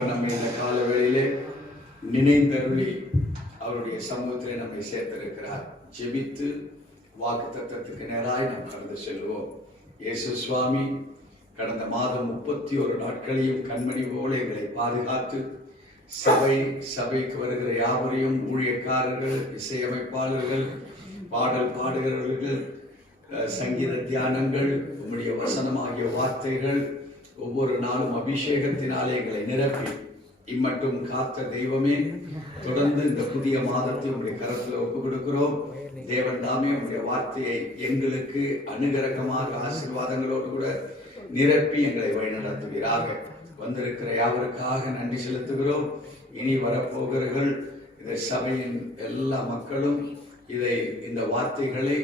நம்ம இந்த கால வேளையிலே நினைந்தருளி அவருடைய சமூகத்திலே நம்மை சேர்த்திருக்கிறார். ஜெபித்து வாக்கு தத்தத்துக்கு நேராய் நாம் கடந்து செல்வோம். இயேசு சுவாமி கடந்த மாதம் 31 நாட்களையும் கண்மணி போல எங்களை பாதுகாத்து சபைக்கு வருகிற யாவரையும் ஊழியக்காரர்கள், இசையமைப்பாளர்கள், பாடல் பாடுகிறவர்கள், சங்கீத தியானங்கள், உம்முடைய வசனமாகிய வார்த்தைகள் ஒவ்வொரு நாளும் அபிஷேகத்தினாலே எங்களை நிரப்பி இம்மட்டும் காத்த தெய்வமே, தொடர்ந்து இந்த புதிய மாதத்தை உங்களுடைய கரத்தில் ஒப்புக் கொடுக்கிறோம். தேவன் தாமே உங்களுடைய வார்த்தையை எங்களுக்கு அனுகிரகமாக ஆசீர்வாதங்களோடு கூட நிரப்பி எங்களை வழிநடத்துவீராக. வந்திருக்கிற யாவருக்காக நன்றி செலுத்துகிறோம். இனி வரப்போகிறவர்கள் இந்த சபையின் எல்லா மக்களும் இந்த வார்த்தைகளை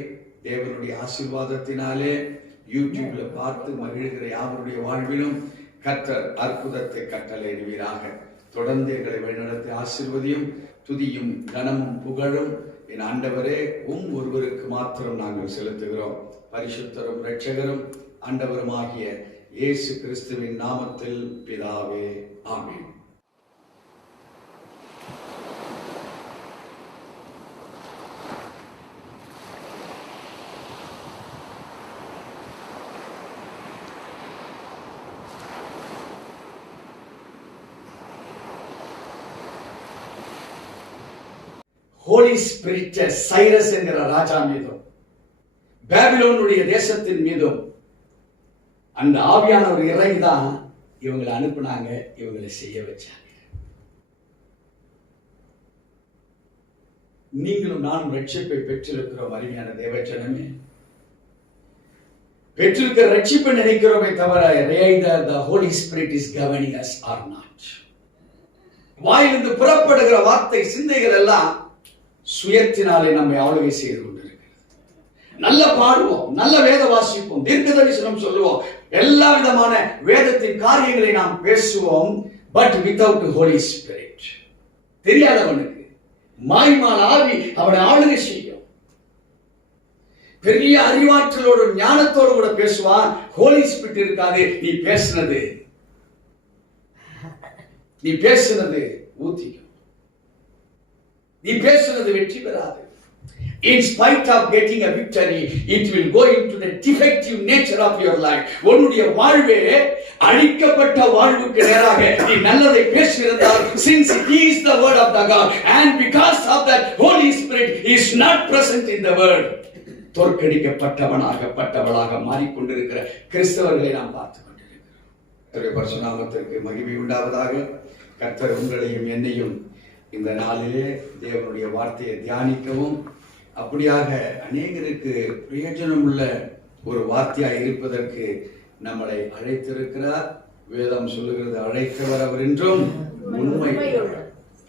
தேவனுடைய ஆசீர்வாதத்தினாலே யூடியூப்ல பார்த்து மகிழ்கிற யாவருடைய வாழ்விலும் கர்த்தர் அற்புதத்தை கட்டளையிடுவீராக. தொடர்ந்து எங்களை வழிநடத்தி ஆசீர்வதியும். துதியும் கனமும் புகழும் என் ஆண்டவரே ஒருவருக்கு மாத்திரம் நாங்கள் செலுத்துகிறோம். பரிசுத்தரும் இரட்சகரும் ஆண்டவருமாகிய இயேசு கிறிஸ்துவின் நாமத்தில் பிதாவே, ஆமென். ஹோலி ஸ்பிரிட் சைரஸ் என்கிற ராஜா மீதும் பாபிலோனுடைய தேசத்தின் மீதும் அந்த ஆவியானவர் இறங்கிதான் இவங்களை அனுப்புனாங்க, இவங்களை செய்ய வச்சாங்க. நீங்களும் நானும் ரட்சிப்பை பெற்றிருக்கிறோம். அருமையான தேவஜனமே, பெற்றிருக்கிற ரட்சிப்பை நினைக்கிறோமே தவிர the Holy Spirit is governing us or not. வாயிலிருந்து புறப்படுகிற வார்த்தை சிந்தைகள் எல்லாம் சுயத்தினாலே நம்மை ஆளுகை செய்து கொண்டிருக்கிறது. நல்ல பாடுவோம், நல்ல வேத வாசிப்போம், தீர்க்க தரிசனம் சொல்லுவோம், எல்லா விதமான வேதத்தின் காரியங்களை நாம் பேசுவோம். பட் வித்தவுட் ஹோலி ஸ்பிரிட், தெரியாதவனுக்கு மாய்மால் ஆவி அவனை ஆளுகை செய்யும். பெரிய அறிவாற்றலோடு ஞானத்தோடு கூட பேசுவான். ஹோலி ஸ்பிரிட் இருக்காது. நீ பேசுனது ஊத்திக்கும். நீ பேசுனது வெற்றி பெறாது. In spite of getting a victory, it will go into the defective nature of your life. உன்னுடைய வாழ்வே அழிக்கப்பட்ட வாழ்வுக்கு நேராக நீ நல்லதை பேசியிருந்தால், since it is the word of the God and because of that Holy Spirit is not present in the world, தோற்கடிக்கப்பட்டவனாக மாறிக்கொண்டிருக்கிற கிறிஸ்தவர்களை நாம் பார்த்துக் கொண்டிருக்கிறோம். பரிசுநாமத்திற்கு மகிமை உண்டாவதாக. கர்த்தர் உங்களையும் என்னையும் இந்த நாளிலே தேவனுடைய வார்த்தையை தியானிக்கவும், அப்படியாக அநேகருக்கு பிரயோஜனம் உள்ள ஒரு வார்த்தையாய் இருப்பதற்கு நம்மளை அழைத்திருக்கிறார். வேதம் சொல்லுகிறது, அழைத்தவர் அவர் என்றும் உண்மை.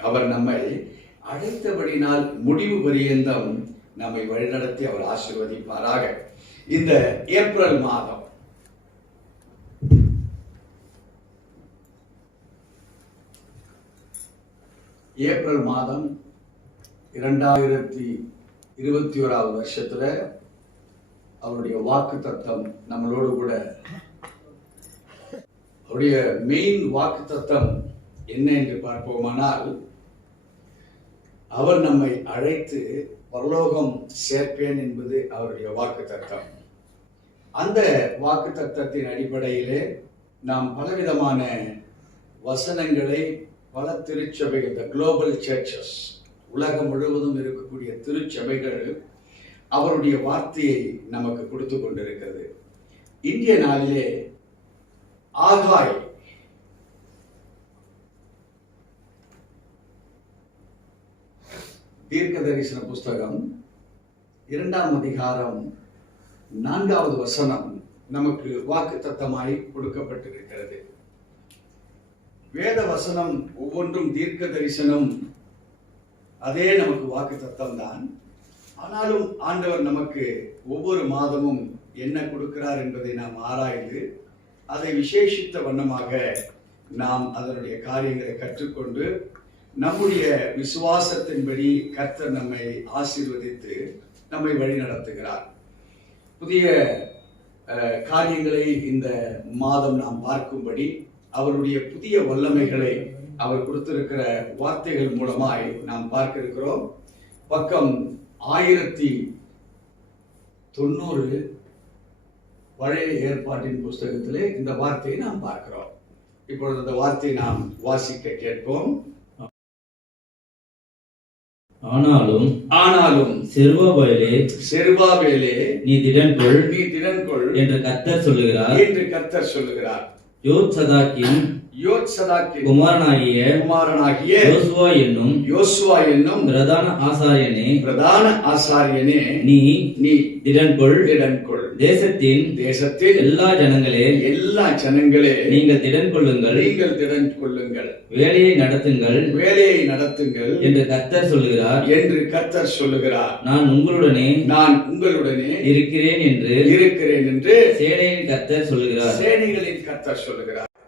அவர் நம்மை அழைத்தபடினால் முடிவு பரியந்தம் நம்மை வழிநடத்தி அவர் ஆசீர்வதிப்பாராக. இந்த ஏப்ரல் மாதம் ஏப்ரல் மாதம் 2021 வருஷத்துல அவருடைய வாக்கு தத்தம் நம்மளோடு கூட. அவருடைய மெயின் வாக்கு தத்தம் என்ன என்று பார்ப்போமானால், அவர் நம்மை அழைத்து பரலோகம் சேர்ப்பேன் என்பது அவருடைய வாக்கு தத்தம். அந்த வாக்கு தத்தத்தின் அடிப்படையிலே நாம் பலவிதமான வசனங்களை, பல திருச்சபைகள், குளோபல் சர்ச்சஸ், உலகம் முழுவதும் இருக்கக்கூடிய திருச்சபைகள் அவருடைய வார்த்தையை நமக்கு கொடுத்து கொண்டிருக்கிறது. இந்திய நாளிலே ஆகாய் தீர்க்க தரிசன புஸ்தகம் 2ஆம் அதிகாரம் 4வது வசனம் நமக்கு வாக்கு தத்தமாய் கொடுக்கப்பட்டிருக்கிறது. வேத வசனம் ஒவ்வொன்றும் தீர்க்க தரிசனம், அதே நமக்கு வாக்கு தத்தம் தான். ஆனாலும் ஆண்டவர் நமக்கு ஒவ்வொரு மாதமும் என்ன கொடுக்கிறார் என்பதை நாம் ஆராய்ந்து அதை விசேஷித்த வண்ணமாக நாம் அதனுடைய காரியங்களை கற்றுக்கொண்டு நம்முடைய விசுவாசத்தின்படி கர்த்தர் நம்மை ஆசீர்வதித்து நம்மை வழி நடத்துகிறார். புதிய காரியங்களை இந்த மாதம் நாம் பார்க்கும்படி அவருடைய புதிய வல்லமைகளை அவர் கொடுத்திருக்கிற வார்த்தைகள் மூலமாய் நாம் பார்க்க இருக்கிறோம். பக்கம் 1090 பழைய ஏற்பாட்டின் புஸ்தகத்திலே இந்த வார்த்தையை நாம் பார்க்கிறோம். இப்பொழுது இந்த வார்த்தையை நாம் வாசிக்க கேட்போம். ஆனாலும் செருபாபேலே நீ திடன் கொள் என்று கர்த்தர் சொல்லுகிறார். யோத்சதாக்கின் குமாரனாகிய யோசுவா என்னும் பிரதான ஆசாரியனே நீ திடன் கொள். தேசத்தின் எல்லா ஜனங்களே நீங்கள் திடன் கொள்ளுங்கள். வேலையை நடத்துங்கள் என்று கர்த்தர் சொல்லுகிறார். நான் உங்களுடனே இருக்கிறேன் என்று சேனையின் கர்த்தர் சொல்லுகிறார்.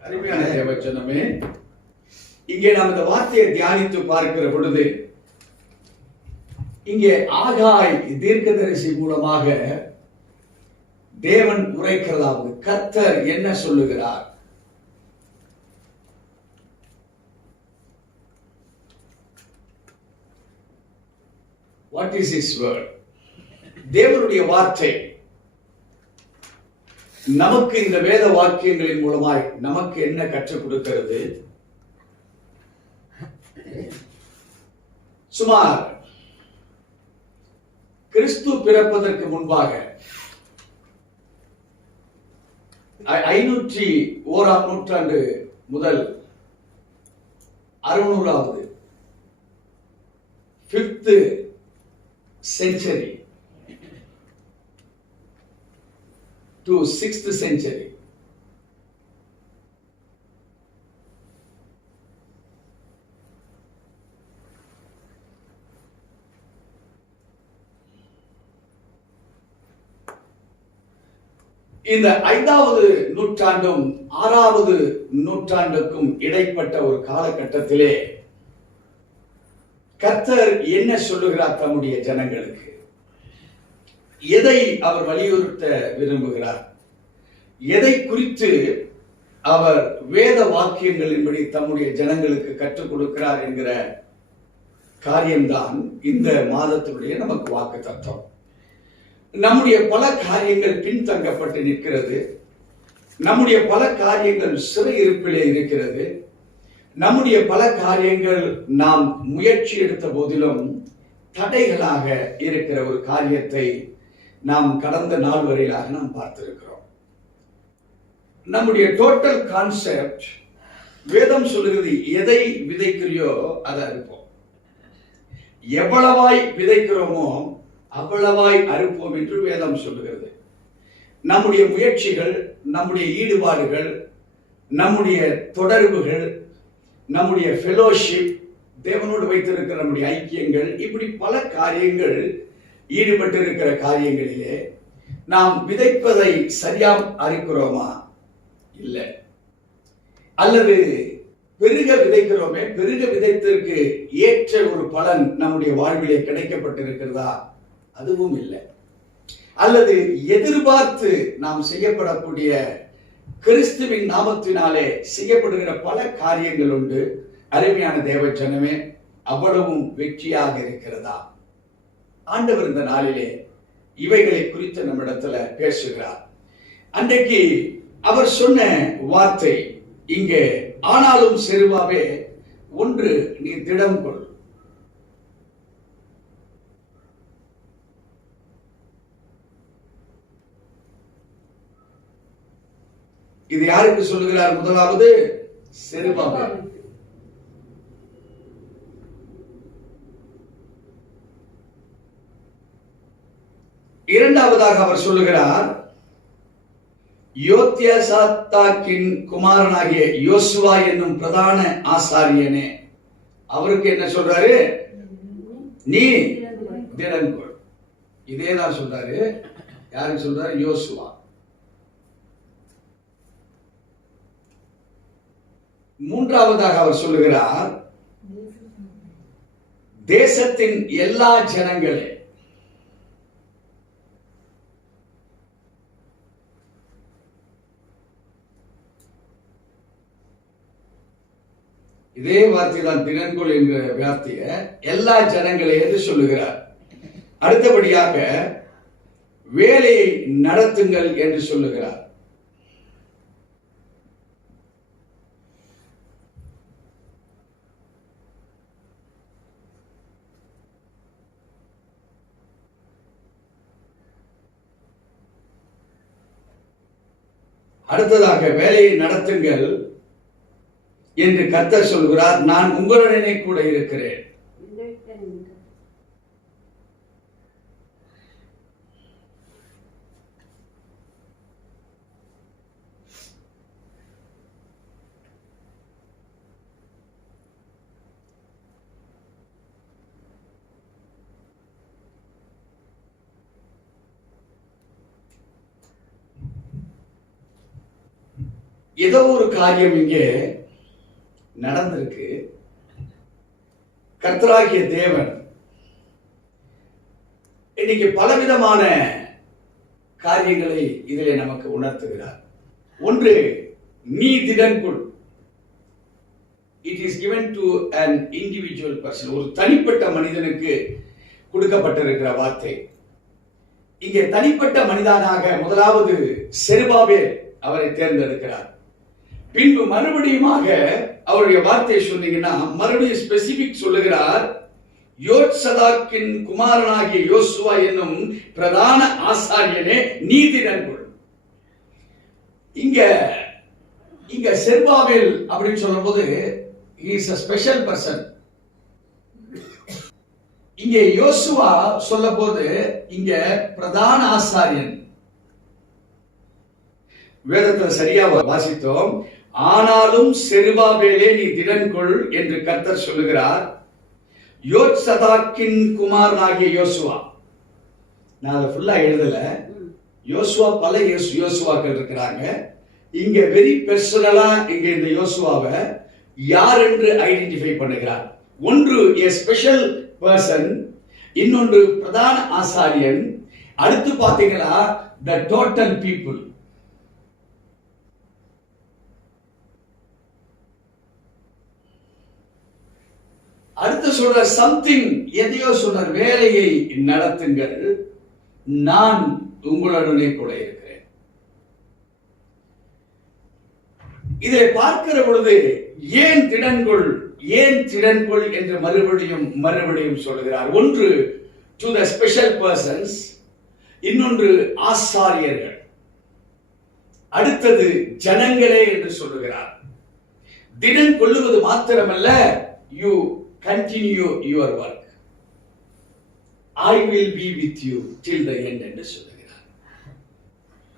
அருமையான தேவச்சனமே, இங்கே நாம் இந்த வார்த்தையை தியானித்து பார்க்கிற பொழுது இங்கே ஆகாய் தீர்க்கதரிசி மூலமாக தேவன் உரைக்கிறதாவது கர்த்தர் என்ன சொல்லுகிறார்? What is his word? தேவனுடைய வார்த்தை நமக்கு இந்த வேத வாக்கியங்களின் மூலமாய் நமக்கு என்ன கற்றுக் கொடுக்கிறது? சுமார் கிறிஸ்து பிறப்பதற்கு முன்பாக 501 நூற்றாண்டு முதல் 600வது 5th century to 6th century. இந்த 5வது நூற்றாண்டும் 6வது நூற்றாண்டுக்கும் இடைப்பட்ட ஒரு காலகட்டத்திலே கர்த்தர் என்ன சொல்லுகிறார் தம்முடைய ஜனங்களுக்கு? எதை அவர் வலியுறுத்த விரும்புகிறார்? எதை குறித்து அவர் வேத வாக்கியங்களின்படி தம்முடைய ஜனங்களுக்கு கற்றுக் கொடுக்கிறார் என்கிற காரியம்தான் இந்த மாதத்தினுடைய நமக்கு வாக்கு தத்துவம். நம்முடைய பல காரியங்கள் பின்தங்கப்பட்டு நிற்கிறது. நம்முடைய பல காரியங்கள் சிறையிருப்பிலே இருக்கிறது. நம்முடைய பல காரியங்கள் நாம் முயற்சி எடுத்த போதிலும் தடைகளாக இருக்கிற ஒரு காரியத்தை நாம் கடந்த நாள் வரையிலாக நாம் பார்த்திருக்கிறோம். நம்முடைய டோட்டல் கான்செப்ட், வேதம் சொல்லுகிறது, எதை விதைக்கிறியோ அதை அறுப்போம். எவ்வளவாய் விதைக்கிறோமோ அவ்வளவாய் அறுப்போம் என்று வேதம் சொல்லுகிறது. நம்முடைய முயற்சிகள், நம்முடைய ஈடுபாடுகள், நம்முடைய தொடர்புகள், நம்முடைய ஃபெலோஷிப், தேவனோடு வைத்திருக்கிற நம்முடைய ஐக்கியங்கள், இப்படி பல காரியங்கள் ஈடுபட்டு இருக்கிற காரியங்களிலே நாம் விதைப்பதை சரியாக அறிக்கிறோமா? இல்லை. அல்லது பெருக விதைக்கிறோமே, பெருக விதைத்திற்கு ஏற்ற ஒரு பலன் நம்முடைய வாழ்விலே கிடைக்கப்பட்டிருக்கிறதா? அதுவும் இல்லை. அல்லது எதிர்பார்த்து நாம் செய்யப்படக்கூடிய கிறிஸ்துவின் நாமத்தினாலே செய்யப்படுகிற பல காரியங்கள் உண்டு. அருமையான தேவச்சனமே, அவ்வளவும் வெற்றியாக இருக்கிறதா? ஆண்டவர் இந்த நாளிலே இவைகளை குறித்து நம்மிடத்துல பேசுகிறார். அன்றைக்கு அவர் சொன்ன வார்த்தை இங்கே, ஆனாலும் செருபாவே ஒன்று நீ திடம் கொள். இது யாருக்கு சொல்லுகிறார்? முதலாவது செருபாபேல். இரண்டாவதாக அவர் சொல்லுகிறார், யோத்யாசாத்தாக்கின் குமாரனாகிய யோசுவா என்னும் பிரதான ஆசாரியனே. அவருக்கு என்ன சொல்றாரு? நீ திடன் கொள். இதேதான் சொல்றாரு. யாருக்கு சொல்றாரு? யோசுவா. மூன்றாவதாக அவர் சொல்லுகிறார், தேசத்தின் எல்லா ஜனங்களே. இதே வார்த்தை தான் திடன்கொள் என்ற வார்த்தையை எல்லா ஜனங்களே என்று சொல்லுகிறார். அடுத்தபடியாக வேலையை நடத்துங்கள் என்று சொல்லுகிறார். அடுத்ததாக வேலையை நடத்துங்கள் என்று கர்த்தர் சொல்கிறார். நான் உங்களுடனே கூட இருக்கிறேன். ஏதோ ஒரு காரியம் இங்கே நடந்திருக்கு. கர்த்தராகிய தேவன் இன்னைக்கு பலவிதமான காரியங்களை இதிலே நமக்கு உணர்த்துகிறார். ஒன்று, நீ திடன்கொள். It is given to an individual person. ஒரு தனிப்பட்ட மனிதனுக்கு கொடுக்கப்பட்டிருக்கிற வார்த்தை. இங்கே தனிப்பட்ட மனிதனாக முதலாவது செருபாபேல் அவரை தேர்ந்தெடுக்கிறார். பின்பு மறுபடியுமாக அவருடைய வார்த்தையை சொன்னீங்கன்னா மறுபடியும் ஸ்பெசிபிக் சொல்லுகிறார். யோத்சதாக்கின் குமாரனாகிய யோசுவா என்னும் பிரதான ஆசாரியனே நீதிரன்கொள். இங்க செருபாபேல் அப்படின்னு சொல்லும் போது he is a special person. இங்கே யோசுவா சொல்ல போது இங்க பிரதான ஆசாரியன். வேதத்தை சரியா வாசித்தோம். ஆனாலும் செருபாபேலே நீ திடன்கொள் என்று கர்த்தர் சொல்லுகிறார். யோத்சதாக்கின் குமாரனாகிய யோசுவா. நான் அதை ஃபுல்லா எழுதல. யோசுவா பல யோசுவாக்கள் இருக்கிறாங்க. இங்க வெரி பர்சனலா இங்க இந்த யோசுவாவை யார் என்று ஐடென்டிஃபை பண்ணுகிறார். ஒன்று a special person, இன்னொன்று பிரதான ஆசாரியன். அடுத்து பாத்தீங்களா the total people. அடுத்து சொல்ற சம்திங், எதையோ சொல்ற வேலையை நடத்துங்கள், நான் உங்களுடனே கூட இருக்கிறேன். இதை பார்க்கிற பொழுது ஏன் திடன்கொள் என்று மறுபடியும் சொல்கிறார். ஒன்று டு த ஸ்பெஷல் பர்சன்ஸ், இன்னொன்று ஆசாரியர்கள், அடுத்தது ஜனங்களே என்று சொல்லுகிறார். திடன் கொள்ளுவது மாத்திரமல்ல, you continue your work. I will be with you till the end என்று சொல்லுகிறார்.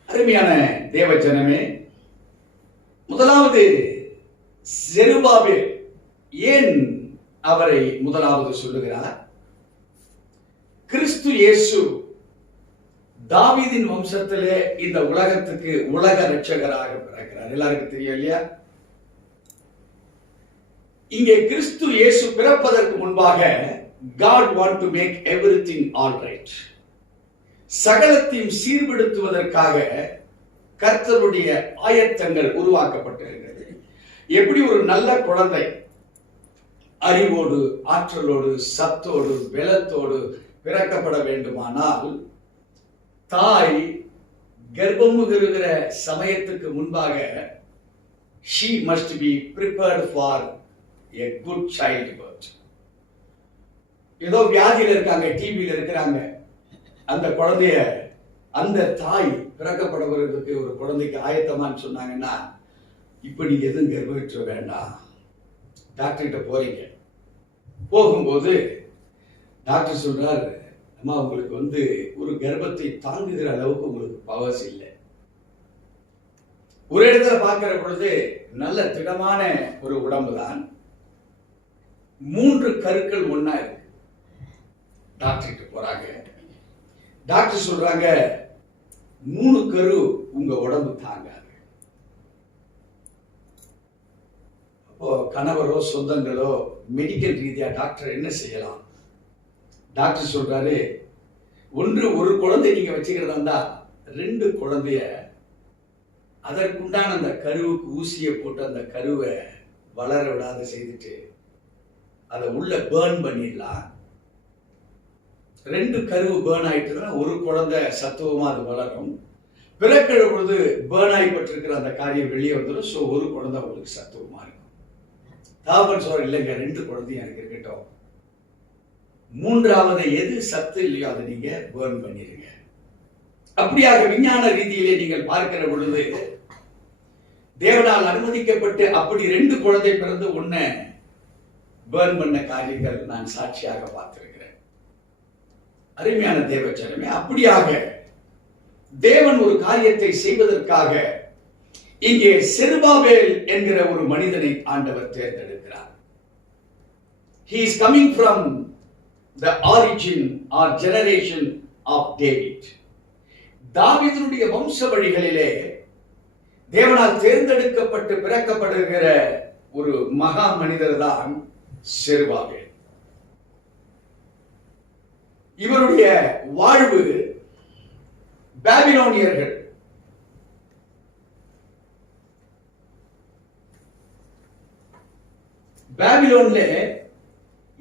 அருமையான தேவ ஜனமே, முதலாவது செருபாபேல் ஏன் அவரை முதலாவது சொல்லுகிறார்? கிறிஸ்து இயேசு தாவீதின் வம்சத்திலே இந்த உலகத்துக்கு உலக இரட்சகராக பிறக்கிறார். எல்லாருக்கும் தெரியும் இல்லையா? இங்கே கிறிஸ்து இயேசு பிறப்பதற்கு முன்பாக God want to make everything all right. சகலத்தையும் சீர்படுத்துவதற்காக கர்த்தருடைய ஆயத்தங்கள் உருவாக்கப்பட்டிருக்கிறது. எப்படி ஒரு நல்ல குழந்தை அறிவோடு, ஆற்றலோடு, சத்தோடு, பலத்தோடு பிறக்கப்பட வேண்டுமானால், தாய் கர்ப்பமுகிற சமயத்துக்கு முன்பாக she must be prepared for a good childbirth. ஏதோ வியாதியில இருக்காங்க, டிபியில இருக்கிறாங்க, அந்த குழந்தைய அந்த தாய் பிறக்கப்படுவதற்கு ஒரு குழந்தைக்கு ஆயத்தமான்னு சொன்னாங்கன்னா, இப்ப நீங்க எதுவும் கர்ப்பமிற்ற வேண்டாம், டாக்டர்கிட்ட போறீங்க. போகும்போது டாக்டர் சொல்றாரு, அம்மா உங்களுக்கு ஒரு கர்ப்பத்தை தாங்குகிற அளவுக்கு உங்களுக்கு பவர்ஸ் இல்லை. ஒரு இடத்துல பார்க்கிற பொழுது நல்ல திடமான ஒரு உடம்பு தான், 3 கருக்கள் ஒண்ணா இருக்கு. டாக்டர்கிட்ட போறாங்க. டாக்டர் சொல்றாங்க, 3 கரு உங்க உடம்பு தாங்காது. அப்போ கணவரோ சொந்தங்களோ மெடிக்கல் ரீதியா டாக்டர் என்ன செய்யலாம்? டாக்டர் சொல்றாரு, ஒரு குழந்தை நீங்க வச்சுக்கிறதா இருந்தா 2 குழந்தைய அதற்குண்டான அந்த கருவுக்கு ஊசியை போட்டு அந்த கருவை வளர விடாத செய்துட்டு அதை உள்ள பேர்ன் பண்ணிடலாம். 2 கருவு பேர்ன் ஆயிட்டுன்னா ஒரு குழந்தை சத்துவமா அது வளரும். பிறக்கிற பொழுது பேர்ன் ஆகிப்பட்டிருக்கிற அந்த காரியம் வெளியே வந்துடும். ஸோ ஒரு குழந்தை உங்களுக்கு சத்துவமா இருக்கும். தாபன் சொல்ற இல்லைங்க 2 குழந்தையும் எனக்கு இருக்கட்டும், 3வது எது சத்து இல்லையோ அதை நீங்க பேர்ன் பண்ணிருங்க. அப்படியாக விஞ்ஞான ரீதியிலே நீங்கள் பார்க்கிற பொழுது தேவனால் அனுமதிக்கப்பட்டு அப்படி 2 குழந்தை பிறந்து ஒன்ன பேர்ன் பண்ண காரியங்கள் நான் சாட்சியாக பார்த்திருக்கிறேன். அருமையான தேவச்சனமே, அப்படியாக தேவன் ஒரு காரியத்தை செய்வதற்காக இங்கே செருபாபேல் என்கிற ஒரு மனிதனை ஆண்டவர் தேர்ந்தெடுக்கிறார். He is coming from the origin or generation of David. தாவீதுடைய வம்ச வழிகளிலே தேவனால் தேர்ந்தெடுக்கப்பட்டு பிறக்கப்படுகிற ஒரு மகா மனிதர் தான் செருபாபேல். இவருடைய வாழ்வு பாபிலோனியர்கள் பாபிலோன்ல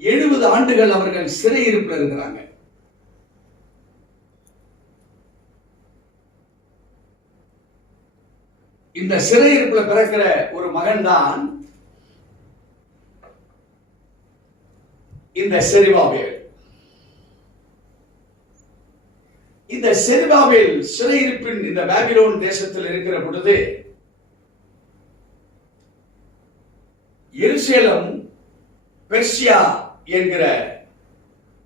70 ஆண்டுகள் அவர்கள் சிறையிருப்பில் இருக்கிறாங்க. இந்த சிறையிருப்பில் பிறக்கிற ஒரு மகன் தான் இந்த செருபாபேல். இந்த செருபாபேல் சிறையிருப்பின் இந்த பாபிலோன் தேசத்தில் இருக்கிற பொழுது எருசலேம் பெர்சியா என்கிற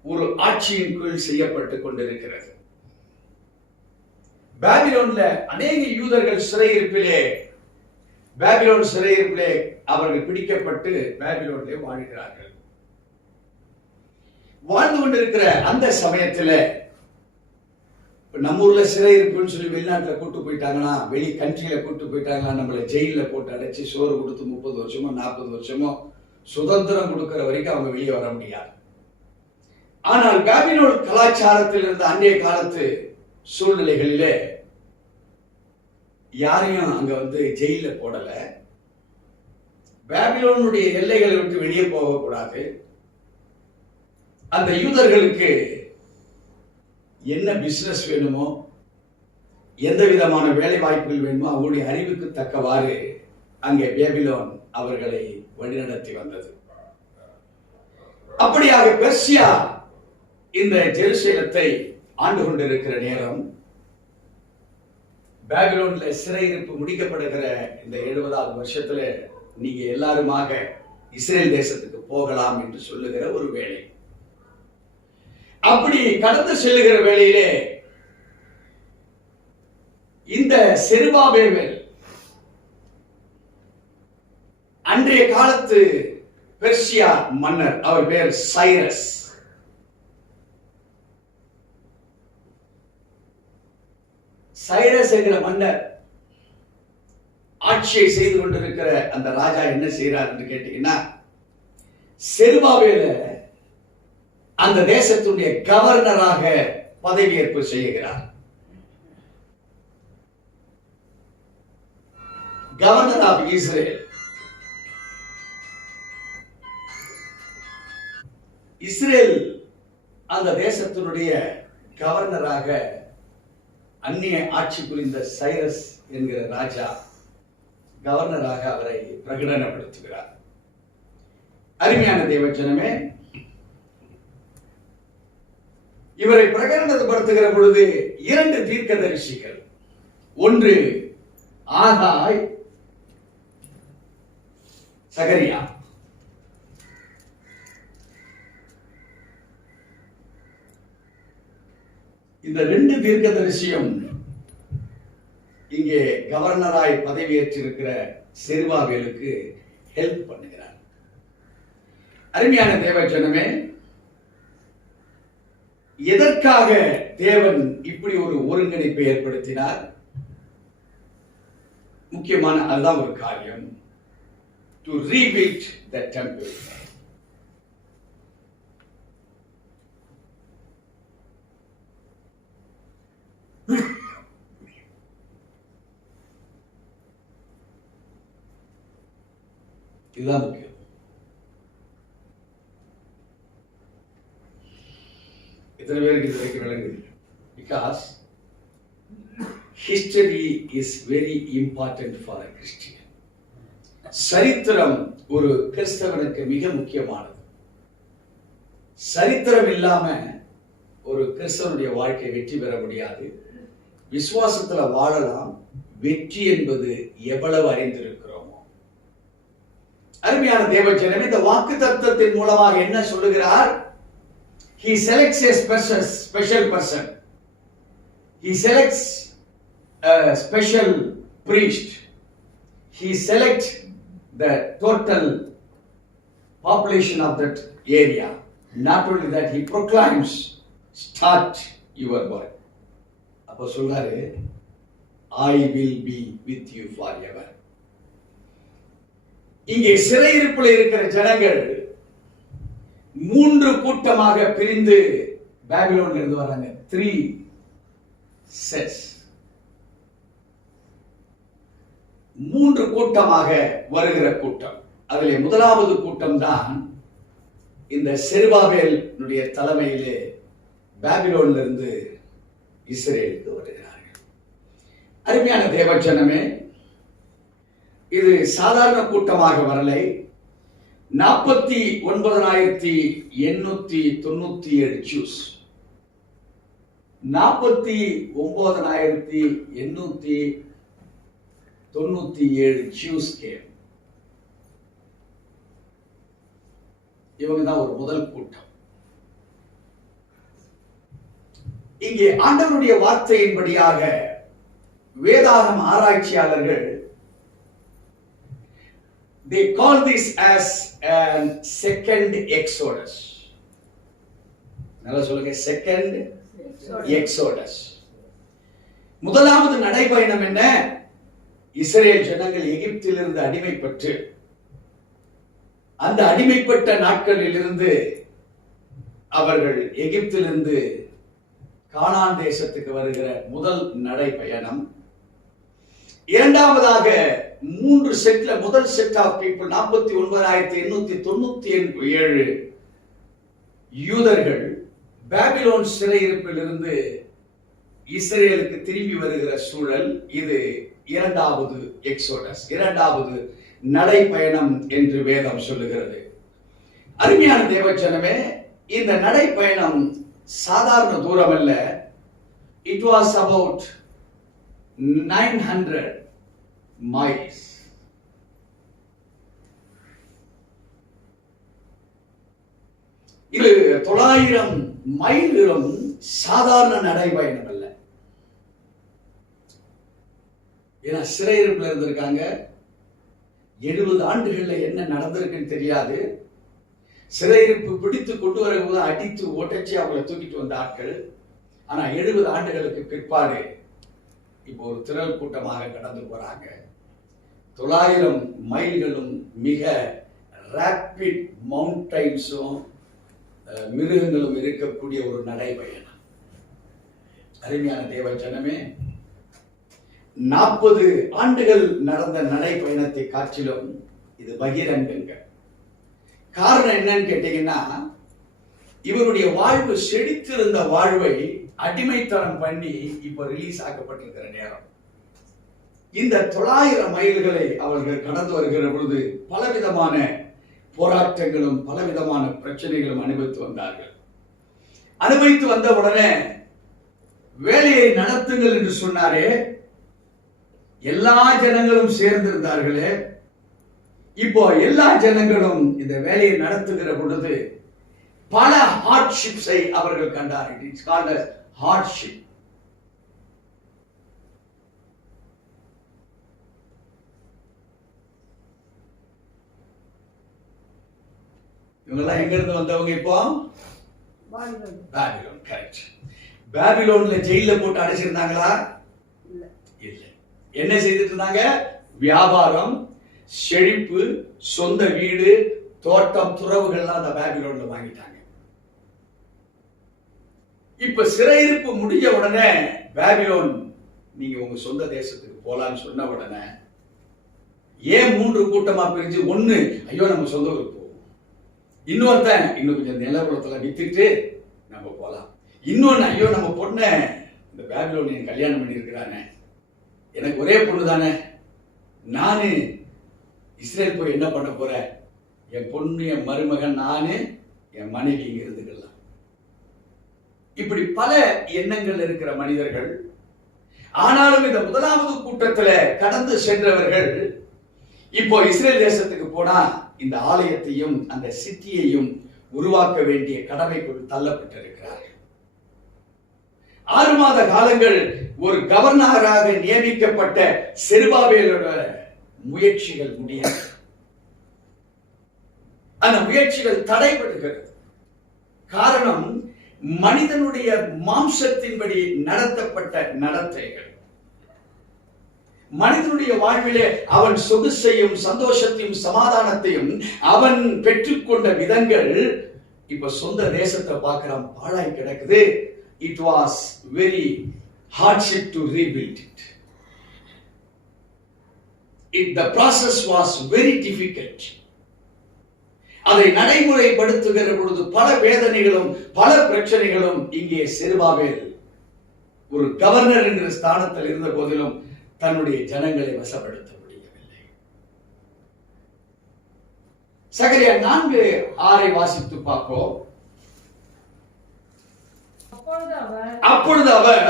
ஒரு ஆட்சியின் கீழ் செய்யப்பட்டுக் கொண்டிருக்கிறது. பாபிலோன்ல அநேக யூதர்கள் சிறையிருப்பிலே பாபிலோன் சிறையிருப்பிலே அவர்கள் பிடிக்கப்பட்டு பாபிலோனிலே வாழ்கிறார்கள். வாழ்ந்து கொண்டிருக்கிற அந்த சமயத்தில் நம்ம ஊர்ல சிறையிருப்புன்னு சொல்லி வெளிநாட்டுல கூட்டு போயிட்டாங்கன்னா, வெளி கண்ட்ரியில கூட்டு போயிட்டாங்கன்னா நம்மளை ஜெயில போட்டு அடைச்சு சோறு கொடுத்து 30 வருஷமோ 40 வருஷமோ சுதந்திரம் கொடுக்கிற வரைக்கும் அவங்க வெளியே வர முடியாது. ஆனால் பாபிலோன் கலாச்சாரத்தில் இருந்த அன்றைய காலத்து சூழ்நிலைகளிலே யாரையும் அங்க ஜெயில போடல. பாபிலோனுடைய எல்லைகளை விட்டு வெளியே போகக்கூடாது. அந்த யூதர்களுக்கு என்ன பிசினஸ் வேணுமோ, எந்த விதமான வேலை வாய்ப்புகள் வேணுமோ அவங்களுடைய அறிவுக்கு தக்கவாறு அங்கே பாபிலோன் அவர்களை வழிநடத்தி வந்தது. அப்படியாக பெர்சியா இந்த ஜெருசலேத்தை ஆண்டு கொண்டிருக்கிற நேரம் பாபிலோன்ல சிறையிருப்பு முடிக்கப்படுகிற இந்த 70வது வருஷத்துல நீங்க எல்லாருமாக இஸ்ரேல் தேசத்துக்கு போகலாம் என்று சொல்லுகிற ஒரு வேலை. அப்படி கடந்து செல்லுகிற வேளையிலே இந்த செருபாபேல் அன்றைய காலத்து பெர்சியா மன்னர், அவர் பேர் சைரஸ். சைரஸ் என்கிற மன்னர் ஆட்சியை செய்து கொண்டிருக்கிற அந்த ராஜா என்ன செய்யறார் என்று கேட்டீங்கன்னா, செருபாபேல அந்த தேசத்துடைய கவர்னராக பதவியேற்பு செய்கிறார். Governor of Israel. இஸ்ரேல் அந்த தேசத்தினுடைய கவர்னராக அந்நிய ஆட்சி புரிந்த சைரஸ் என்கிற ராஜா கவர்னராக அவரை பிரகடனப்படுத்துகிறார். அருமையான தேவஜனமே, இவரை பிரகடனப்படுத்துகிற பொழுது 2 தீர்க்கதரிசிகள், ஒன்று ஆகாய், சகரியா. இந்த 2 தீர்க்கதரிசியும் இங்கே கவர்னராய் பதவியேற்றிருக்கிற செருபாபேலுக்கு ஹெல்ப் பண்ணுகிறார். அருமையான தேவஜனமே, எதற்காக தேவன் இப்படி ஒரு ஒருங்கிணைப்பை ஏற்படுத்தினார்? முக்கியமான அதுதான் ஒரு காரியம். To rebuild the temple. இதுதான் முக்கியம். எத்தனை பேருக்கு இது வரைக்கும் விளங்குது? Because history is very important for a Christian. சரித்திரம் ஒரு கிறிஸ்தவனுக்கு மிக முக்கியமானது. சரித்திரம் இல்லாம ஒரு கிறிஸ்தவனுடைய வாழ்க்கை வெற்றி பெற முடியாது. விசுவாசத்துல வாழலாம். வெற்றி என்பது எவ்வளவு அறிந்திருக்கிறோமோ. அருமையான தேவஜனமே, இந்த வாக்குத்தத்தத்தின் மூலமாக என்ன சொல்லுகிறார்? He selects a special person. He selects a special priest. He selects the total population of that area. Not only that, he proclaims, start your work. அப்ப சொல்றாரு, I will be with you forever. இங்கே சிறையிருப்பில் இருக்கிற ஜனங்கள் 3 கூட்டமாக பிரிந்து பாபிலோன்ல இருந்து வராங்க. 3 sets. 3 கூட்டமாக வருகிற கூட்டம். அதிலே முதலாவது கூட்டம் தான் இந்த செருபாபேலுடைய தலைமையிலே பாபிலோன்ல இருந்து இஸ்ரேலுக்கு வருகிறார்கள். அருமையான தேவஜனமே, இது சாதாரண கூட்டமாக வரலை. 49,897 ஜூஸ். 49,897 juice game. இவங்க தான் ஒரு முதல் கூட்டம். இங்கே ஆண்டவருடைய வார்த்தையின்படியாக வேதாகம ஆராய்ச்சியாளர்கள் they call this as an second exodus. நல்லா சொல்லுங்க, second exodus. முதலாவது நடைபயணம் என்ன? இஸ்ரேல் ஜனங்கள் எகிப்திலிருந்து அடிமைப்பட்டு அந்த அடிமைப்பட்ட நாட்களில் இருந்து அவர்கள் எகிப்திலிருந்து கானான் தேசத்துக்கு வருகிற முதல் நடைபயணம். இரண்டாவதாக 3 செட்ல முதல் செட் ஆஃப் பீப்புள் 49,897 யூதர்கள் பாபிலோன் சிறையிருப்பில் இருந்து இஸ்ரேலுக்கு திரும்பி வருகிற சூழல். இது இரண்டாவது எக்ஸோடஸ், இரண்டாவது நடைபயணம் என்று வேதம் சொல்லுகிறது. அருமையான தேவஜனமே, இந்த நடைபயணம் சாதாரண தூரம் அல்ல. It was about 900 miles. இது 900 மைல்களும் சாதாரண நடைபயணம் அல்ல. ஏன்னா சிறையிருப்புல இருந்திருக்காங்க. 70 ஆண்டுகள்ல என்ன நடந்திருக்குன்னு தெரியாது. சிறையிருப்பு பிடித்து கொண்டு வரும்போது அடித்து ஒட்டச்சி அவங்களை தூக்கிட்டு வந்த ஆட்கள். ஆனா 70 ஆண்டுகளுக்கு பிற்பாடு இப்போ ஒரு திரள் கூட்டமாக கடந்து போறாங்க. 900 மைல்களும் மிக ராபிட் மவுண்டைன்ஸும் மிருகங்களும் இருக்கக்கூடிய ஒரு நடைபயணம். அருமையான தேவ ஜனமே, 40 ஆண்டுகள் நடந்த நடைபயணத்தை காட்டிலும் இது பகிரங்கங்க. காரணம் என்னன்னு கேட்டீங்கன்னா, இவருடைய வாழ்வு செழித்திருந்த வாழ்வை அடிமைத்தனம் பண்ணி இப்ப ரிலீஸ் ஆக்கப்பட்டிருக்கிற நேரம். இந்த 900 மைல்களை அவர்கள் கடந்து வருகிற பொழுது பலவிதமான போராட்டங்களும் பலவிதமான பிரச்சனைகளும் அனுபவித்து வந்தார்கள். அனுபவித்து வந்த உடனே வேலையை நடத்துங்கள் என்று சொன்னாரே, எல்லா ஜனங்களும் சேர்ந்திருந்தார்களே. இப்போ எல்லா ஜனங்களும் இந்த வேலையை நடத்துகிற பொழுது பல ஹார்ட்ஷிப்ஸை அவர்கள் கண்டார்கள். It's called as hardship. இவங்கெல்லாம் எங்க இருந்து வந்தவங்க? இப்போ பாபிலோன். கரெக்ட். பாபிலோன்ல ஜெயில போட்டு அடைச்சிருந்தாங்களா? இல்ல. என்ன செய்துட்டு இருந்தாங்க? வியாபாரம், செழிப்பு, சொந்த வீடு, தோட்டம், துறவுகள்லாம் அந்த பாபிலோன்ல வாங்கிட்டாங்க. இப்ப சிறையிருப்பு முடிஞ்ச உடனே பாபிலோன் நீங்க உங்க சொந்த தேசத்துக்கு போலான்னு சொன்ன உடனே ஏன் 3 கூட்டமா பிரிஞ்சு? ஒண்ணு, ஐயோ நம்ம சொந்த ஊருக்கு போவோம். இன்னொருத்தன், இன்னும் கொஞ்சம் நிலவரத்துல வித்துட்டு நம்ம போலாம். இன்னொன்னு, ஐயோ நம்ம பொண்ண இந்த பாபிலோனியன் கல்யாணம் பண்ணி இருக்கிறானே, எனக்கு ஒரே பொண்ணு தானே, நானு இஸ்ரேல் போய் என்ன பண்ண போறேன், என் பொண்ணு, என் மருமகன், நானு, என் மனைவி இங்க இருந்துக்கலாம். இப்படி பல எண்ணங்கள் இருக்கிற மனிதர்கள். ஆனாலும் இந்த முதலாவது கூட்டத்துல கடந்து சென்றவர்கள் இப்போ இஸ்ரேல் தேசத்துக்கு போனா இந்த ஆலயத்தையும் அந்த சிட்டியையும் உருவாக்க வேண்டிய கடமைக்குள் தள்ளப்பட்டிருக்கிறார்கள். 6 மாத காலங்கள் ஒரு கவர்னராக நியமிக்கப்பட்ட செருபாபேலோட முயற்சிகள் முடியாது. அந்த முயற்சிகள் தடைபடுகிறது. காரணம், மனிதனுடைய மாம்சத்தின்படி நடத்தப்பட்ட நடத்தைகள். மனிதனுடைய வாழ்விலே அவன் சொகுசையும் சந்தோஷத்தையும் சமாதானத்தையும் அவன் பெற்றுக்கொண்ட விதங்கள் இப்ப சொந்த தேசத்தை பார்க்கிறான், பாழாய் கிடக்குது. It was very hardship to rebuild it. The process was very difficult. அதை நடைமுறைப்படுத்துகிற பொழுது பல வேதனைகளும் பல பிரச்சனைகளும். இங்கே செருபாபேல் ஒரு கவர்னர் என்கிற ஸ்தானத்தில் இருந்த போதிலும் தன்னுடைய ஜனங்களை வசப்படுத்த முடியவில்லை. சகரியா 4:6 வாசித்து பார்ப்போம். அப்பொழுது அவர்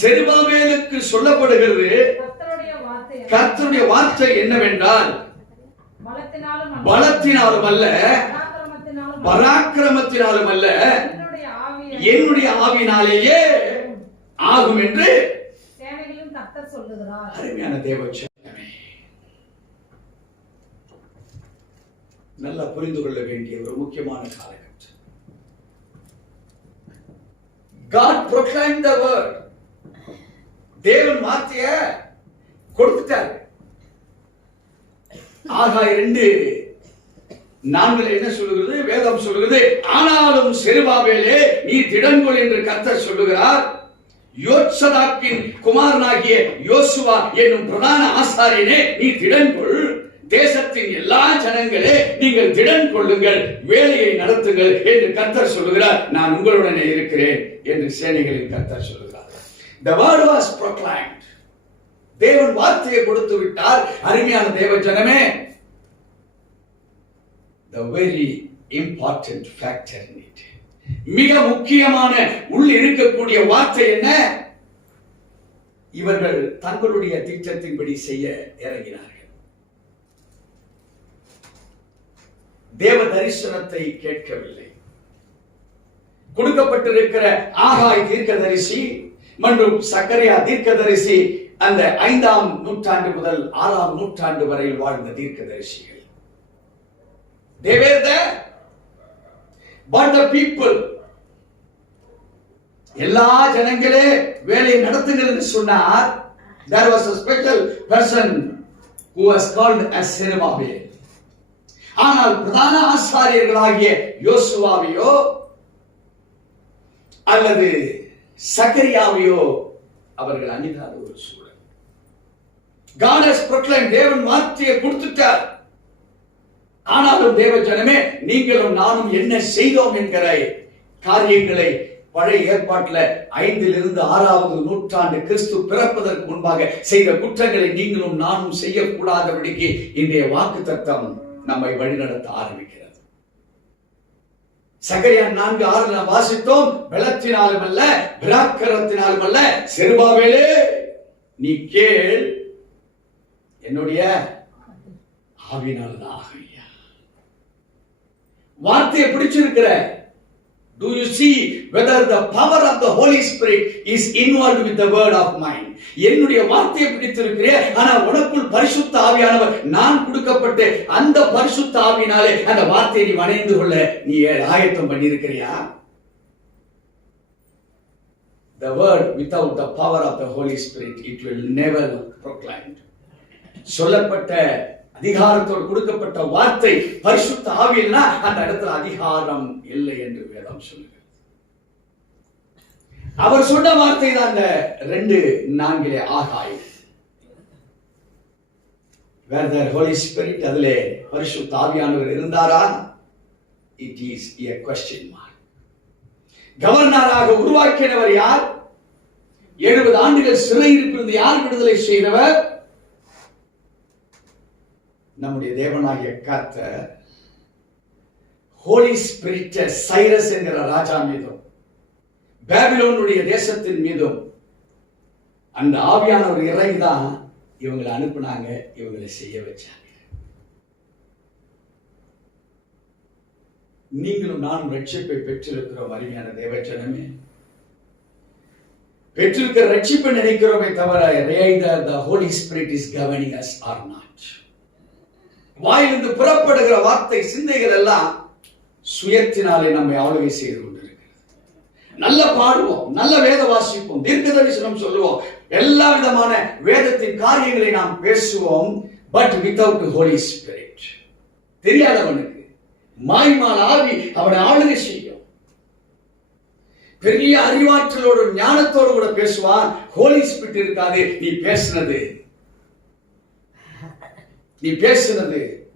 செருபாபேலுக்கு சொல்லப்படுகிறது, கர்த்தருடைய வார்த்தை என்னவென்றால், பலத்தினாலும் அல்ல, பராக்கிரமத்தினாலும் அல்ல, என்னுடைய ஆவியினாலேயே ஆகும் என்று அருமையான தேவச்சனமே, நல்லா புரிந்து கொள்ள வேண்டிய ஒரு முக்கியமான காலகட்டம். God proclaimed the word. தேவன் வார்த்தையை கொடுத்துட்டார். ஆகாய் 2:4 என்ன சொல்லுகிறது? வேதம் சொல்லுகிறது, ஆனாலும் செருபாபேலே நீ திடன்கொள் என்று கர்த்தர் சொல்லுகிறார். யோத்சதாக்கின் குமாரனாகிய யோசுவா என்னும் பிரதான ஆசாரியனே நீ திடன்கொள். தேசத்தின் எல்லா ஜனங்களே நீங்கள் திடன் கொள்ளுங்கள், வேலையை நடத்துங்கள் என்று கர்த்தர் சொல்லுகிறார். நான் உங்களுடனே இருக்கிறேன் என்று சேனைகளின் கர்த்தர் சொல்லுகிறார். The word was proclaimed. தேவன் வார்த்தையை கொடுத்து விட்டார். அருமையான தேவ ஜனமே, the very important factor in it, மிக முக்கியமான உள் இருக்கக்கூடிய வார்த்தை என்ன? இவர்கள் தங்களுடைய திட்டத்தின்படி செய்ய இறங்கினார்கள். தேவ தரிசனத்தை கேட்கவில்லை. கொடுக்கப்பட்டிருக்கிற ஆகாய் தீர்க்கதரிசி மற்றும் சக்கரியா தீர்க்கதரிசி அந்த 5ஆம் நூற்றாண்டு முதல் 6ஆம் நூற்றாண்டு வரை வாழ்ந்த தீர்க்கதரிசிகள். They were there, but the people, எல்லா ஜனங்களே வேலையை நடத்துங்கள் என்று சொன்னார். There was a special person who was called as Zerubbabel. ஆனால் பிரதான ஆசாரியர்களாகிய யோசுவாவையோ அல்லது சக்கரியாவையோ அவர்கள் அணுகாத ஒரு சூழல். God has proclaimed, தேவன் வார்த்தையை கொடுத்துட்டார். ஆனாலும் தேவ ஜனமே, நீங்களும் நானும் என்ன செய்தோம் என்கிற காரியங்களை பழைய ஏற்பாட்டில் 5லிருந்து 6வது நூற்றாண்டு கிறிஸ்து பிறப்பதற்கு முன்பாக செய்த குற்றங்களை நீங்களும் நானும் செய்யக்கூடாதபடிக்கு இன்றைய வாக்குத்தத்தம் நம்மை வழிநடத்த ஆரம்பிக்கிறது. சகரியா 4:6 வாசித்தோம், பலத்தினாலும் அல்ல, பராக்கிரமத்தினாலும் அல்ல, செருபாபேலே நீ கேள், என்னுடைய ஆவியினால்தான் ஆகும். வார்த்தையை பிடிச்சிருக்கிற? Do you see whether the power of the Holy Spirit is involved with the word of mine? என்னுடைய வார்த்தையை பிடித்திருக்கிறேன், ஆனா உனக்குள் பரிசுத்த ஆவியானவர் நான் கொடுக்கப்பட்ட அந்த பரிசுத்த ஆவியினாலே அந்த வார்த்தையை நீ வணைந்து கொள்ள நீ ஆயத்தம் பண்ணியிருக்கிறியா? The word without the power of the Holy Spirit, it will never proclaim. சொல்லப்பட்ட அதிகாரத்தோடு கொடுக்கப்பட்ட வார்த்தை பரிசுத்த ஆவியில்னா அந்த இடத்துல அதிகாரம் இல்லை என்று வேதம் சொல்லுகிறது. அவர் சொன்ன வார்த்தை தான் அந்த 2:4 ஆகாய். where the Holy Spirit, அதிலே பரிசுத்த ஆவியானவர் இருந்தாரா? It is a question mark. கவர்னராக உருவாக்கினவர் யார்? 70 ஆண்டுகள் சிறையிருப்பிலிருந்து யார் விடுதலை செய்தவர்? நம்முடைய தேவனாகிய கர்த்தர். ஹோலி ஸ்பிரிட் சைரஸ் என்கிற ராஜா மீதும் பாபிலோனுடைய தேசத்தின் மீதும் அந்த ஆவியானவர் இறங்கிதான் இவங்களை அனுப்புனாங்க, இவங்களை செய்ய வச்சாங்க. நீங்களும் நானும் ரட்சிப்பை பெற்றிருக்கிறோம். அருமையான தேவஜனமே, பெற்றிருக்கிற ரட்சிப்பை நினைக்கிறோமே தவிர either the Holy Spirit is governing us or not. வாயிலிருந்து புறப்படுகிற வார்த்தை சிந்தைகள் எல்லாம் சுயத்தினாலே நம்மை ஆளுகை செய்து கொண்டிருக்கிறது. நல்ல பாடுவோம், நல்ல வேத வாசிப்போம், தீர்க்க தரிசனம் சொல்லுவோம், எல்லா விதமான வேதத்தின் காரியங்களை நாம் பேசுவோம். பட் வித்தவுட் ஹோலி ஸ்பிரிட், தெரியாதவனுக்கு மாய்மால் ஆவி அவனை ஆளுகை செய்யும். பெரிய அறிவாற்றலோடு ஞானத்தோடு கூட பேசுவான். ஹோலி ஸ்பிரிட் இருக்காது. நீ பேசுனது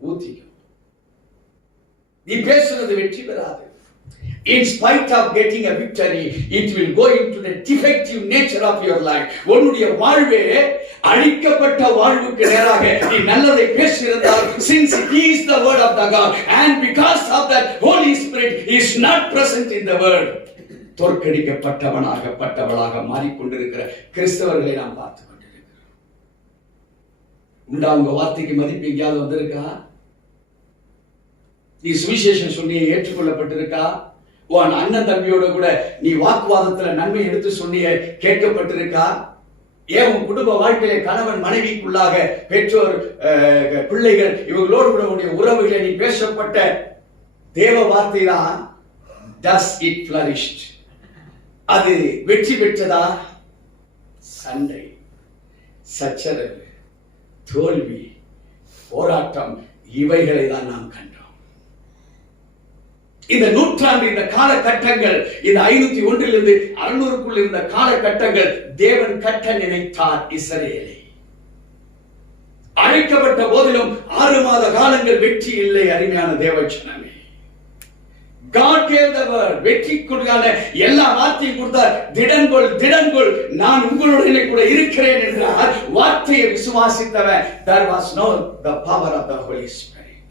ஊத்திக்கும், நீ பேசுனது வெற்றி பெறாது. In spite of getting a victory, it will go into the defective nature of your life. உன்னுடைய வாழ்வே அழிக்கப்பட்ட வாழ்வுக்கு நேராக நீ நல்லதை பேசியிருந்தால், since it is the word of the God and because of that Holy Spirit is not present in the word, தோற்கடிக்கப்பட்டவனாக மாறிக்கொண்டிருக்கிற கிறிஸ்தவர்களை நாம் பார்த்து கொண்டிருக்கிறோம். உண்டா உங்க வார்த்தைக்கு மதிப்பு எங்கேயாவது வந்திருக்கா? நீ சுவிசேஷம் சொல்லி ஏற்றுக்கொள்ளப்பட்டிருக்கா? உன் அண்ணன் தம்பியோட கூட நீ வாக்குவாதத்துல நன்மை எடுத்து சொன்னிய கேட்கப்பட்டிருக்கா? ஏன் உன் குடும்ப வாழ்க்கையில கணவன் மனைவிக்குள்ளாக பெற்றோர் பிள்ளைகள் இவங்களோடு கூட உடைய உறவுகளை நீ பேசப்பட்ட தேவ வார்த்தை தான் does it flourished? அது வெற்றி பெற்றதா? சண்டை, சச்சரவு, தோல்வி, போராட்டம், இவைகளை தான் நாம் கண்டோம். இந்த நூற்றாண்டு, இந்த காலகட்டங்கள், இந்த 501 600 இருந்த காலகட்டங்கள் தேவன் கட்ட நினைத்தார் இஸ்ரவேலை. அழைக்கப்பட்ட போதிலும் 6 மாத காலங்கள் வெற்றி இல்லை. அருமையான தேவஜனமே, God gave the word. வெற்றிக்குள்ளான எல்லா வார்த்தையும் கொடுத்தார். திடன்கொள், நான் உங்களுடனே கூட இருக்கிறேன் என்றார். வார்த்தையை விசுவாசித்தவன், there was no the power of the Holy Spirit.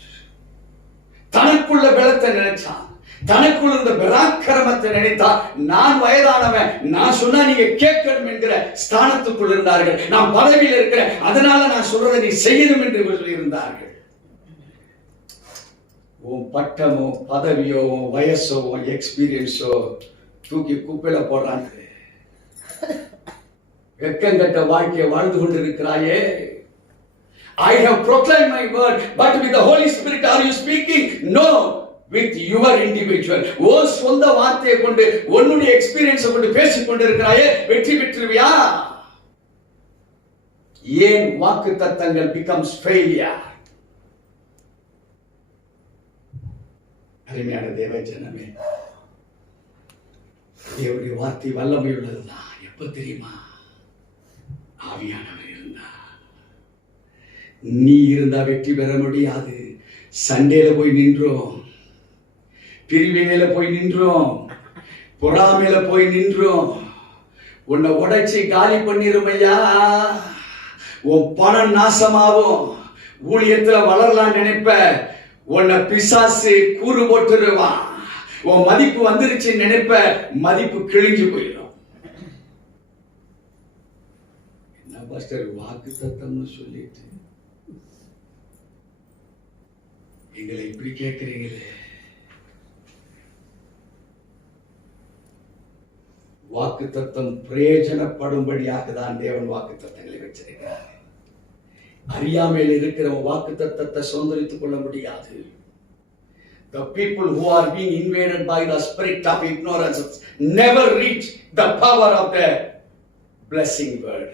தனக்குள்ள பலத்தை நினைச்சான், தனக்குள்ள இருந்த பராக்கிரமத்தை நினைத்தார். நான் வயதானவன், நான் சொன்னா நீங்க கேட்கணும் என்கிற ஸ்தானத்துக்குள் இருந்தார்கள். நான் பதவியில் இருக்கிறேன், அதனால நான் சொல்றதை நீ செய்யணும் என்று சொல்லி இருந்தார்கள். உன் பட்டமோ பதவியோ வயசோ எக்ஸ்பீரியன்ஸோ தூக்கி குப்பையில போடுறாங்க. வெக்கங்கட்ட வாழ்க்கையை வாழ்ந்து கொண்டிருக்கிறாயே. I have proclaimed my word, but with the Holy Spirit are you speaking? No, with your individual. ஓ சொந்த வார்த்தையை கொண்டு, உன்னுடைய எக்ஸ்பீரியன்ஸை கொண்டு பேசிக் கொண்டிருக்கிறாயே, வெற்றி பெற்றுவியா? ஏன் வாக்கு தத்தங்கள் becomes failure? அருமையான தேவஜனமே, தேவனுடைய வார்த்தை வல்லமை உள்ளதுதான். எப்ப தெரியுமா? ஆவியானவர் இருந்தா. நீ இருந்தா வெற்றி பெற முடியாது. சண்டேல போய் நின்றோம், பிரிவினையில போய் நின்றோம், பொறாமையில போய் நின்றோம். உன்னை உடைச்சி காலி பண்ணிரும் ஐயா. உன் பணம் நாசமாகும். ஊழியத்துல வளரலாம் நினைப்ப, உன்னை பிசாசு கூறு போட்டுருவான். உன் மதிப்பு வந்துருச்சு நினைப்ப, மதிப்பு கிழிஞ்சு போயிடும். என்ன பாஸ்டர் வாக்கு தத்தம்னு சொல்லிட்டு எங்களை இப்படி கேட்கிறீங்களே? வாக்கு தத்தம் பிரயோஜனப்படும்படியாக தான் தேவன் வாக்கு தத்தங்களை வச்சிருக்கிறார். அறியாமையில் இருக்கிற வாக்கு தத்தத்தை சுதந்திரித்துக் கொள்ள முடியாது. The people who are being invaded by the spirit of ignorance never reach the power of the blessing word.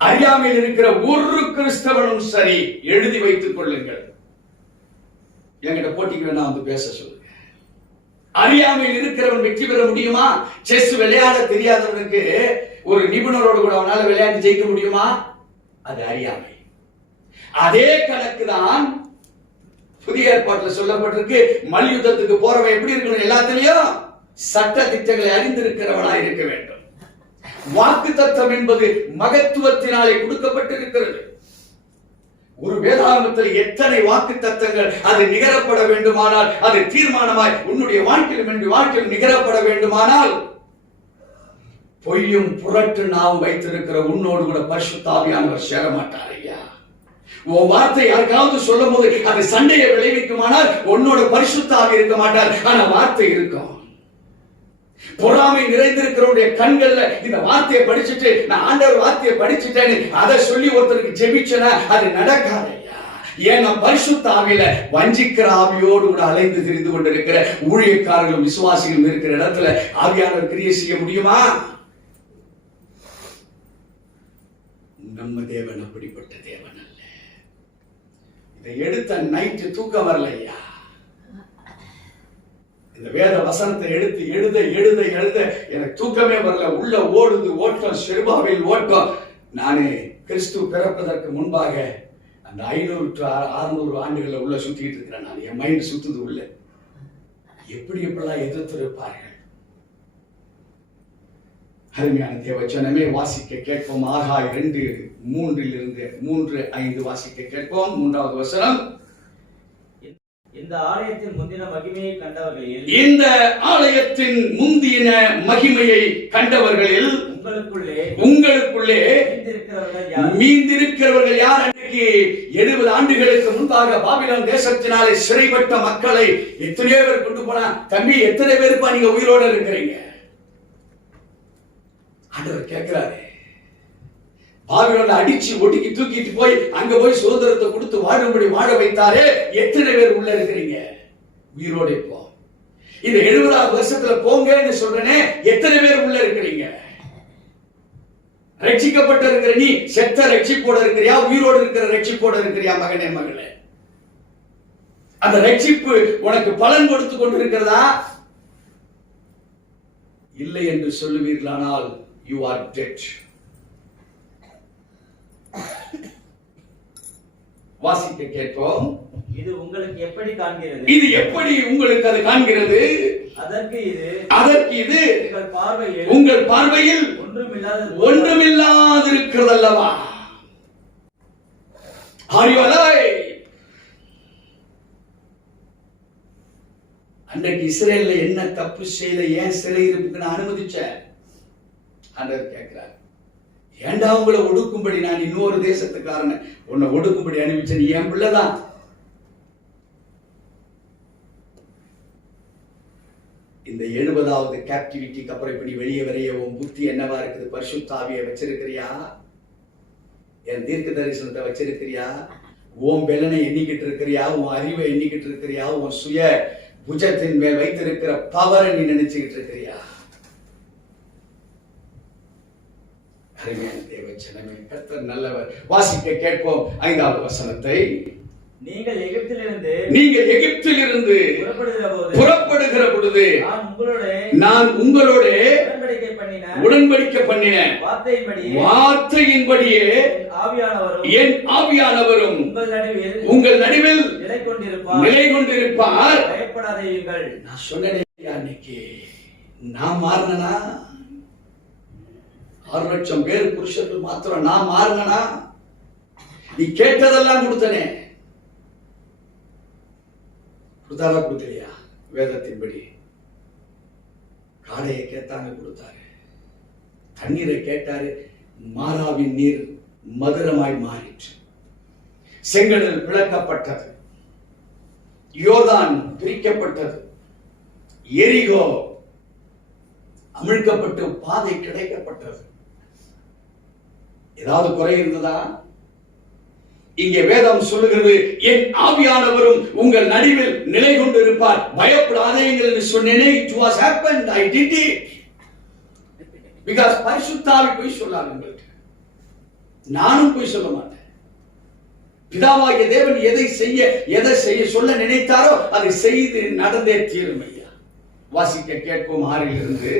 அறியாமையில் இருக்கிற ஒரு கிறிஸ்தவனும் சரி, எழுதி வைத்துக் கொள்ளுங்கள். என்கிட்ட போட்டிக்கு வேணா வந்து பேச சொல்லுங்க. அறியாமையில் இருக்கிறவன் வெற்றி பெற முடியுமா? செஸ் விளையாட தெரியாதவனுக்கு ஒரு நிபுணரோடு கூட அவனால விளையாண்டு ஜெயிக்க முடியுமா? அது அறியாமை. அதே கணக்கு தான் புதிய ஏற்பாட்டில் சொல்லப்பட்டிருக்கு. மல்யுத்தத்துக்கு போறவன் எப்படி இருக்கணும்? எல்லாத்திலையும் சட்ட திட்டங்களை அறிந்திருக்கிறவனா இருக்க வேண்டும். வாக்குத்தத்தம் என்பது மகத்துவத்தினாலே கொடுக்கப்பட்டிருக்கிறது. ஒரு வேதாகமத்தில் எத்தனை வாக்குத்தத்தங்கள் அது நிகரப்பட வேண்டுமானால், அது தீர்மானமாய் உன்னுடைய வாழ்க்கையிலும் நிகரப்பட வேண்டுமானால், பொய்யும் புரட்டு நாம் வைத்திருக்கிற உன்னோடு கூட பரிசுத்த ஆவியானவர் சேர மாட்டார் ஐயா. உன் வார்த்தை யாருக்காவது சொல்லும் போது அது சண்டையை விளைவிக்குமானால் உன்னோட பரிசுத்த ஆவி இருக்க மாட்டார், ஆனா வார்த்தை இருக்கும். பொறாமை நிறைந்திருக்கிறவருடைய கண்கள்ல இந்த வார்த்தையை படிச்சுட்டு நான் ஆண்டவர் வார்த்தையை படிச்சுட்டேன்னு அதை சொல்லி ஒருத்தருக்கு ஜெபிச்சனா அது நடக்காது ஐயா. ஏன்னா பரிசுத்த ஆவியில வஞ்சிக்கிற ஆவியோடு கூட அலைந்து திரிந்து கொண்டிருக்கிற ஊழியக்காரர்களும் விசுவாசிகளும் இருக்கிற இடத்துல ஆவியானவர் கிரியை செய்ய முடியுமா? நம்ம தேவன் அப்படிப்பட்ட தேவன் அல்ல. இதை எடுத்த நைட்டு தூக்கம் வரல ஐயா. இந்த வேத வசனத்தை எடுத்து எழுத எழுத எழுத எனக்கு தூக்கமே வரல. உள்ள ஓடுது ஓட்டம், செருபாவில் ஓட்டம். நானே கிறிஸ்து பிறப்பதற்கு முன்பாக அந்த 500-600 ஆண்டுகள்ல உள்ள சுத்திட்டு இருக்கிறேன். நான் என் மைண்ட் சுத்துது உள்ள. எப்படியெல்லாம் எதிர்த்திருப்பார்கள். அருமையான தேவச்சனமே, வாசிக்க கேட்போம். ஆகாய் 2:3 3:5 வாசிக்க கேட்போம். 3வது வசனம். இந்த ஆலயத்தின் முந்தின மகிமையை கண்டவர்களில், இந்த ஆலயத்தின் முந்தின மகிமையை கண்டவர்களில் உங்களுக்குள்ளே மீந்திருக்கிறவர்கள் யார்? அன்றைக்கு 70 ஆண்டுகளுக்கு முன்பாக பாபிலோன் தேசத்தினாலே சிறைப்பட்ட மக்களை எத்தனையோ பேர் கொண்டு போனா, தம்பி எத்தனை பேருப்பா நீங்க உயிரோட இருக்கிறீங்க? ஆண்டவர் கேட்கிறாரு. பாபிலோன்ல அடிச்சு ஒடுக்கி தூக்கிட்டு போய் அங்க போய் சுதந்திரத்தை கொடுத்து வாழும்படி வாழ வைத்தாரே, எத்தனை பேர் உள்ள இருக்கிறீங்க உயிரோட? இப்போ இந்த 70வது வருஷத்துல போங்கன்னு சொல்றேனே, எத்தனை பேர் உள்ள இருக்கிறீங்க? ரட்சிக்கப்பட்ட இருக்கிற நீ செத்த ரட்சிப்போட இருக்கிறியா, உயிரோடு இருக்கிற ரட்சிப்போட இருக்கிறியா? மகனே மகளே, அந்த ரட்சிப்பு உனக்கு பலன் கொடுத்து கொண்டிருக்கிறதா? இல்லை என்று சொல்லுவீர்களானால் you are dead. வாசிக்க கேட்போம். இது உங்களுக்கு எப்படி காண்கிறது? இது எப்படி உங்களுக்கு அது காண்கிறது? அதற்கு இது உங்கள் பார்வையில் ஒன்றுமில்லாதிருக்கிறது அல்லவா? Are you alive? அன்றைக்கு இஸ்ரேல்ல என்ன தப்பு செய்த, ஏன் சிறை இருப்புக்கு நான் அனுமதிச்சேன்? ஆண்டவர் கேட்கிறார். ஏண்டா உங்களை ஒடுக்கும்படி நான் இன்னொரு தேசத்துக்காரன உன்னை ஒடுக்கும்படி அனுப்பிச்சேன்? நீ என் பிள்ளைதான். இந்த 70வது கேப்டிவிட்டிக்கு அப்புறம் இப்படி வெளியே வரைய உன் புத்தி என்னவா இருக்குது? பரிசுத்த ஆவியை வச்சிருக்கிறியா? என் தீர்க்க தரிசனத்தை வச்சிருக்கிறியா? உன் பெலனை எண்ணிக்கிட்டு இருக்கிறியா? உன் அறிவை எண்ணிக்கிட்டு இருக்கிறியா? உன் சுய புஜத்தின் மேல் வைத்திருக்கிற பவரை நீ நினைச்சுக்கிட்டு இருக்கிறியா? அருமையான தேவச்சனமே, கர்த்தர் நல்லவர். வாசிக்க கேட்போம் 5வது வசனத்தை. நீங்கள் எகிப்திலிருந்து புறப்படுகிற பொழுது நான் உங்களோட உடன்படிக்கை பண்ணின வார்த்தையின்படியே என் ஆவியானவரும் உங்கள் நடுவில் நிலை கொண்டிருப்பார். பயப்படாதீர்கள். நான் சொன்னேன் அன்னைக்கு, நான் மாறினா 6 லட்சம் பேர் புருஷர்கள் மாத்திரம் நான் மாறினா, நீ கேட்டதெல்லாம் கொடுத்தனே, கொடுக்கலையா? வேதத்தின்படி காடையை கேட்டாங்க, கொடுத்தாரு. தண்ணீரை கேட்டாரு, மாறாவின் நீர் மதுரமாய் மாறிற்று. செங்கடல் பிளக்கப்பட்டது, யோர்தான் பிரிக்கப்பட்டது, எரிகோ அமிழ்க்கப்பட்டு பாதை கிடைக்கப்பட்டது. ஏதாவது குறை இருந்ததா? இங்கே வேதம் சொல்லுகிறது, என் ஆவியானவரும் உங்கள் நடுவில் நிலை கொண்டு இருப்பார், பயப்படாதீர்கள் என்று சொன்னேனே. It was happened, I did it. Because பரிசுத்த ஆவி போய் சொல்லாது உங்களுக்கு, நானும் போய் சொல்ல மாட்டேன். பிதாவாகிய தேவன் எதை செய்ய சொல்ல நினைத்தாரோ அதை செய்து நடந்தே தீரும் ஐயா. வாசிக்க கேட்போம் 6 இலிருந்து.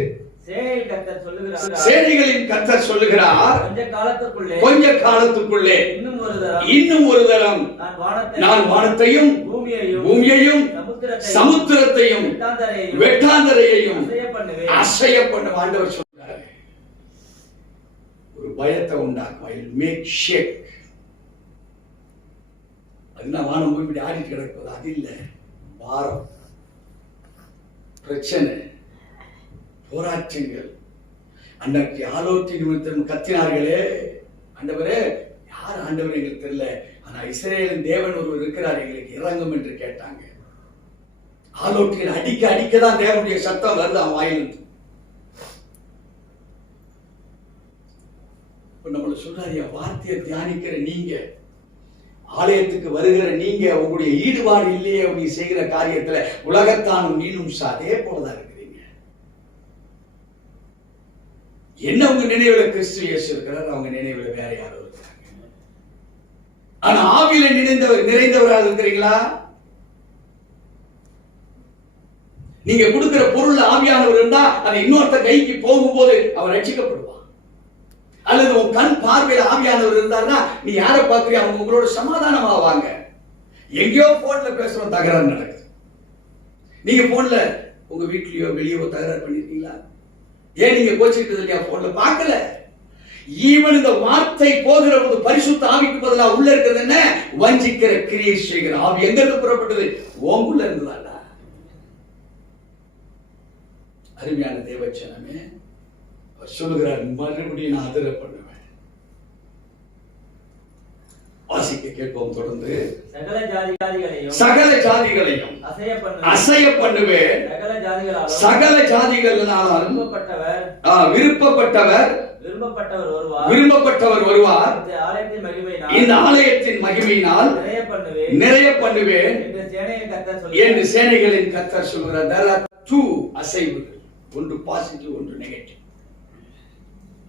சேனையில் கர்த்தர் சொல்லுகிறார், சேனைகளின் கர்த்தர் சொல்லுகிறார், கொஞ்ச காலத்துக்குள்ளே இன்னும் ஒரு தரம் நான் வானத்தையும் பூமியையும் சமுத்திரத்தையும் வெட்டாந்தரையையும் அசைய பண்ணுவேன். ஆண்டவர் சொல்றாரு, ஒரு பயத்தை உண்டாக்கும். ஐ வில் மேக் ஷேக். அதுனா வானம் போய் இப்படி ஆடிட்டு கிடப்பது அது இல்லை. பாரம், பிரச்சனை, போராட்டங்கள். அன்றைக்கு ஆலோசனை நிமித்தம் கத்தினார்களே, ஆண்டவரே, யார் ஆண்டவர் எங்களுக்கு தெரியல, ஆனா இஸ்ரவேலின் தேவன் ஒருவர் இருக்கிறார், எங்களுக்கு இறங்கும் என்று கேட்டாங்க. ஆலோசனை அடிக்க அடிக்கதான் தேவனுடைய சத்தம் வருது அவன் வாயிலிருந்து. நம்மள சொல்றாரு, வார்த்தையை தியானிக்கிற நீங்க, ஆலயத்துக்கு வருகிற நீங்க, உங்களுடைய ஈடுபாடு இல்லையே அப்படி செய்கிற காரியத்துல உலகத்தானும் நீனும் அதே போலதான் இருக்கிறீங்க. என்ன உங்க நினைவுல கிறிஸ்து இயேசு இருக்கிறார், அவங்க நினைவுல வேற யாரோ இருக்கிறாங்க. ஆனா ஆவியில நிறைந்தவராக இருக்கிறீங்களா? நீங்க கொடுக்கிற பொருள் ஆவியானவர் இருந்தா அதை இன்னொருத்த கைக்கு போகும்போது அவர் ரட்சிக்கப்படுவார். அல்லது உன் கண் பார்வையில ஆவியானவர் இருந்தாருன்னா நீ யாரை பார்க்கறியா அவங்க உங்களோட சமாதானமாவாங்க. எங்கேயோ போன்ல பேசுறோம், தகராறு நடக்குது. நீங்க போன்ல உங்க வீட்லயோ வெளியோ தகராறு பண்ணிருக்கீங்களா? ஏன் நீங்க கோச்சிக்கிட்டு இல்லையா? போன்ல பார்க்கல. ஈவன் இந்த வார்த்தை போகிற போது பரிசுத்த ஆவிக்கு பதிலாக உள்ள இருக்கிறது என்ன? வஞ்சிக்கிற கிரியை செய்கிற ஆவி. எங்க இருந்து புறப்பட்டது? ஓங்குள்ள இருந்ததாடா. அருமையான தேவச்சனமே, சொல்லுகிறார், மறுபடியும் நான் அதிர பண்ணுவேன். வாசிக்க கேட்போம் தொடர்ந்து. சகல ஜாதிகளையும் அசைய பண்ணுவேன். சகல ஜாதிகளாலும் விருப்பப்பட்டவர் வருவார். இந்த ஆலயத்தின் மகிமையினால் நிறைய பண்ணுவேன் என்று சேனைகளின் கர்த்தர் சொல்கிறார். There are two அசைவுகள், ஒன்று பாசிட்டிவ், ஒன்று நெகட்டிவ்.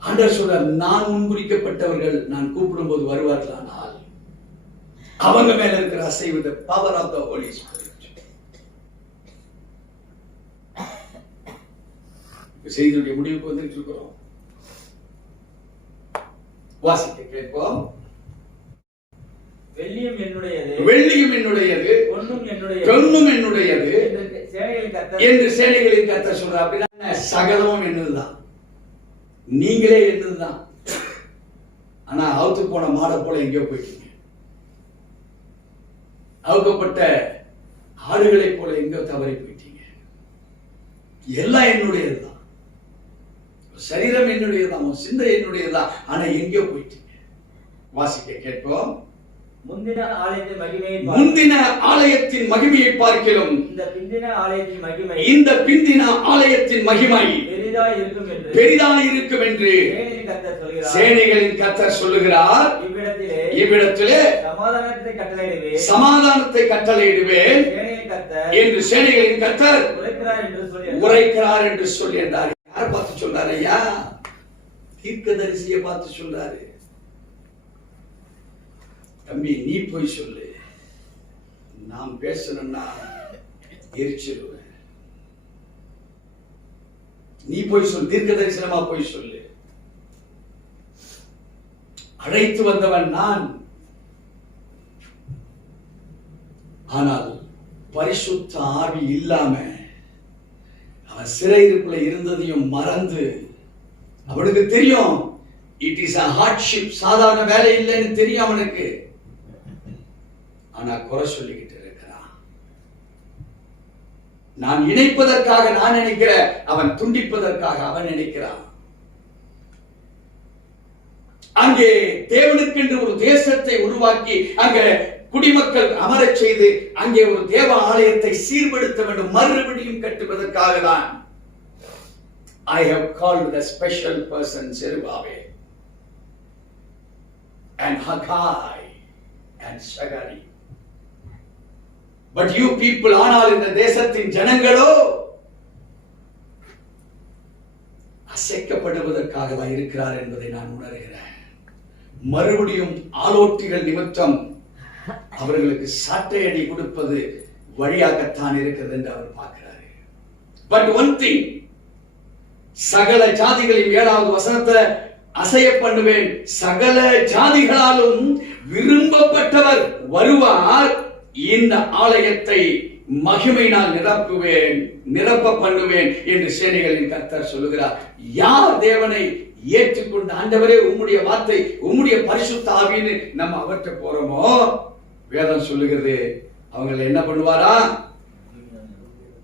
ஆண்டவர் சொல்றார், நான் முன்குறிக்கப்பட்டவர்கள் நான் கூப்பிடும் போது வருவார்கள், ஆனால் அவங்க மேல இருக்கிற அசைவு, the power of the Holy Spirit. செய்தியுடைய முடிவுக்கு வந்துட்டு இருக்கிறோம். வாசிக்க கேட்போம். வெள்ளியும் என்னுடையது, பொன்னும் என்னுடையது என்று சேனைகளின் கர்த்தர் சொல்றார். அப்படின்னா சகலமும் என்னதுதான், நீங்களே என்னதுதான். ஆனா அவுத்து போன மாடை போல எங்கேயோ போயிட்டீங்க. அவுக்கப்பட்ட ஆடுகளை போல எங்கோ தவறி போயிட்டீங்க. எல்லாம் என்னுடையதுதான், சரீரம் என்னுடையதான், சிந்தை என்னுடையதுதான், ஆனா எங்கேயோ போயிட்டீங்க. வாசிக்க கேட்போம். முந்தின ஆலயத்தின் மகிமையை பார்க்கிறோம். இந்த பிந்தின ஆலயத்தின் மகிமை பெரிதாய் இருக்கும் என்று சேனைகளின் கர்த்தர் சொல்லுகிறார். இவ்விடத்திலே சமாதானத்தை கட்டளையிடுவேன் என்று சேனைகளின் கர்த்தர் உரைக்கிறார் என்று சொல்லி என்றார். யார் பார்த்து சொல்றாரு? ஐயா, தீர்க்கதரிசியை பார்த்து சொல்றாரு. தம்பி, நீ போய் சொல்லு, நான் பேசணும்னா எரிச்சிருவேன். நீ போய் சொல்லு, தீர்க்க தரிசனமா போய் சொல்லு. அழைத்து வந்தவன் நான், ஆனால் பரிசுத்த ஆவி இல்லாம அவன் சிறையிருப்புல இருந்ததையும் மறந்து, அவனுக்கு தெரியும் இட் இஸ் a hardship, சாதாரண வேலை இல்லைன்னு தெரியும் அவனுக்கு. ஆனா குறை சொல்லிக்கிட்டு இருக்கிறான். நான் இணைப்பதற்காக நான் நினைக்கிறேன், அவன் துண்டிப்பதற்காக அவன் நினைக்கிறான். அங்கே தேவனுக்கென்று ஒரு தேசத்தை உருவாக்கி அங்க குடிமக்கள் அமரச் செய்து அங்கே ஒரு தேவ ஆலயத்தை சீர்படுத்த வேண்டும், மறுபடியும் கட்டுவதற்காக தான் I have called the special person Zerubbabel and Haggai and Shagari. But you people, ஆனால் இந்த தேசத்தின் ஜனங்களோ அசைக்கப்படுவதற்காக தான் இருக்கிறார் என்பதை நான் உணர்கிறேன். மறுபடியும் ஆலோட்டிகள் நிமித்தம் அவர்களுக்கு சாட்டையடி கொடுப்பது வழியாகத்தான் இருக்கிறது என்று அவர் பார்க்கிறார். But one thing, சகல ஜாதிகளையும் 7வது வசனத்துல அசைய பண்ணுவேன், சகல ஜாதிகளாலும் விரும்பப்பட்டவர் வருவார், இந்த ஆலயத்தை மகிமையினால் நிரப்புவேன், நிரப்ப பண்ணுவேன் என்று சேனைகளின் கர்த்தர் சொல்லுகிறார். யார் தேவனை ஏற்றுக்கொண்டு ஆண்டவரே உம்முடைய வார்த்தை உம்முடைய பரிசுத்த ஆவின்னு நம்ம அவர்கிட்ட போறோமோ, வேதம் சொல்லுகிறது அவங்களை என்ன பண்ணுவாரா?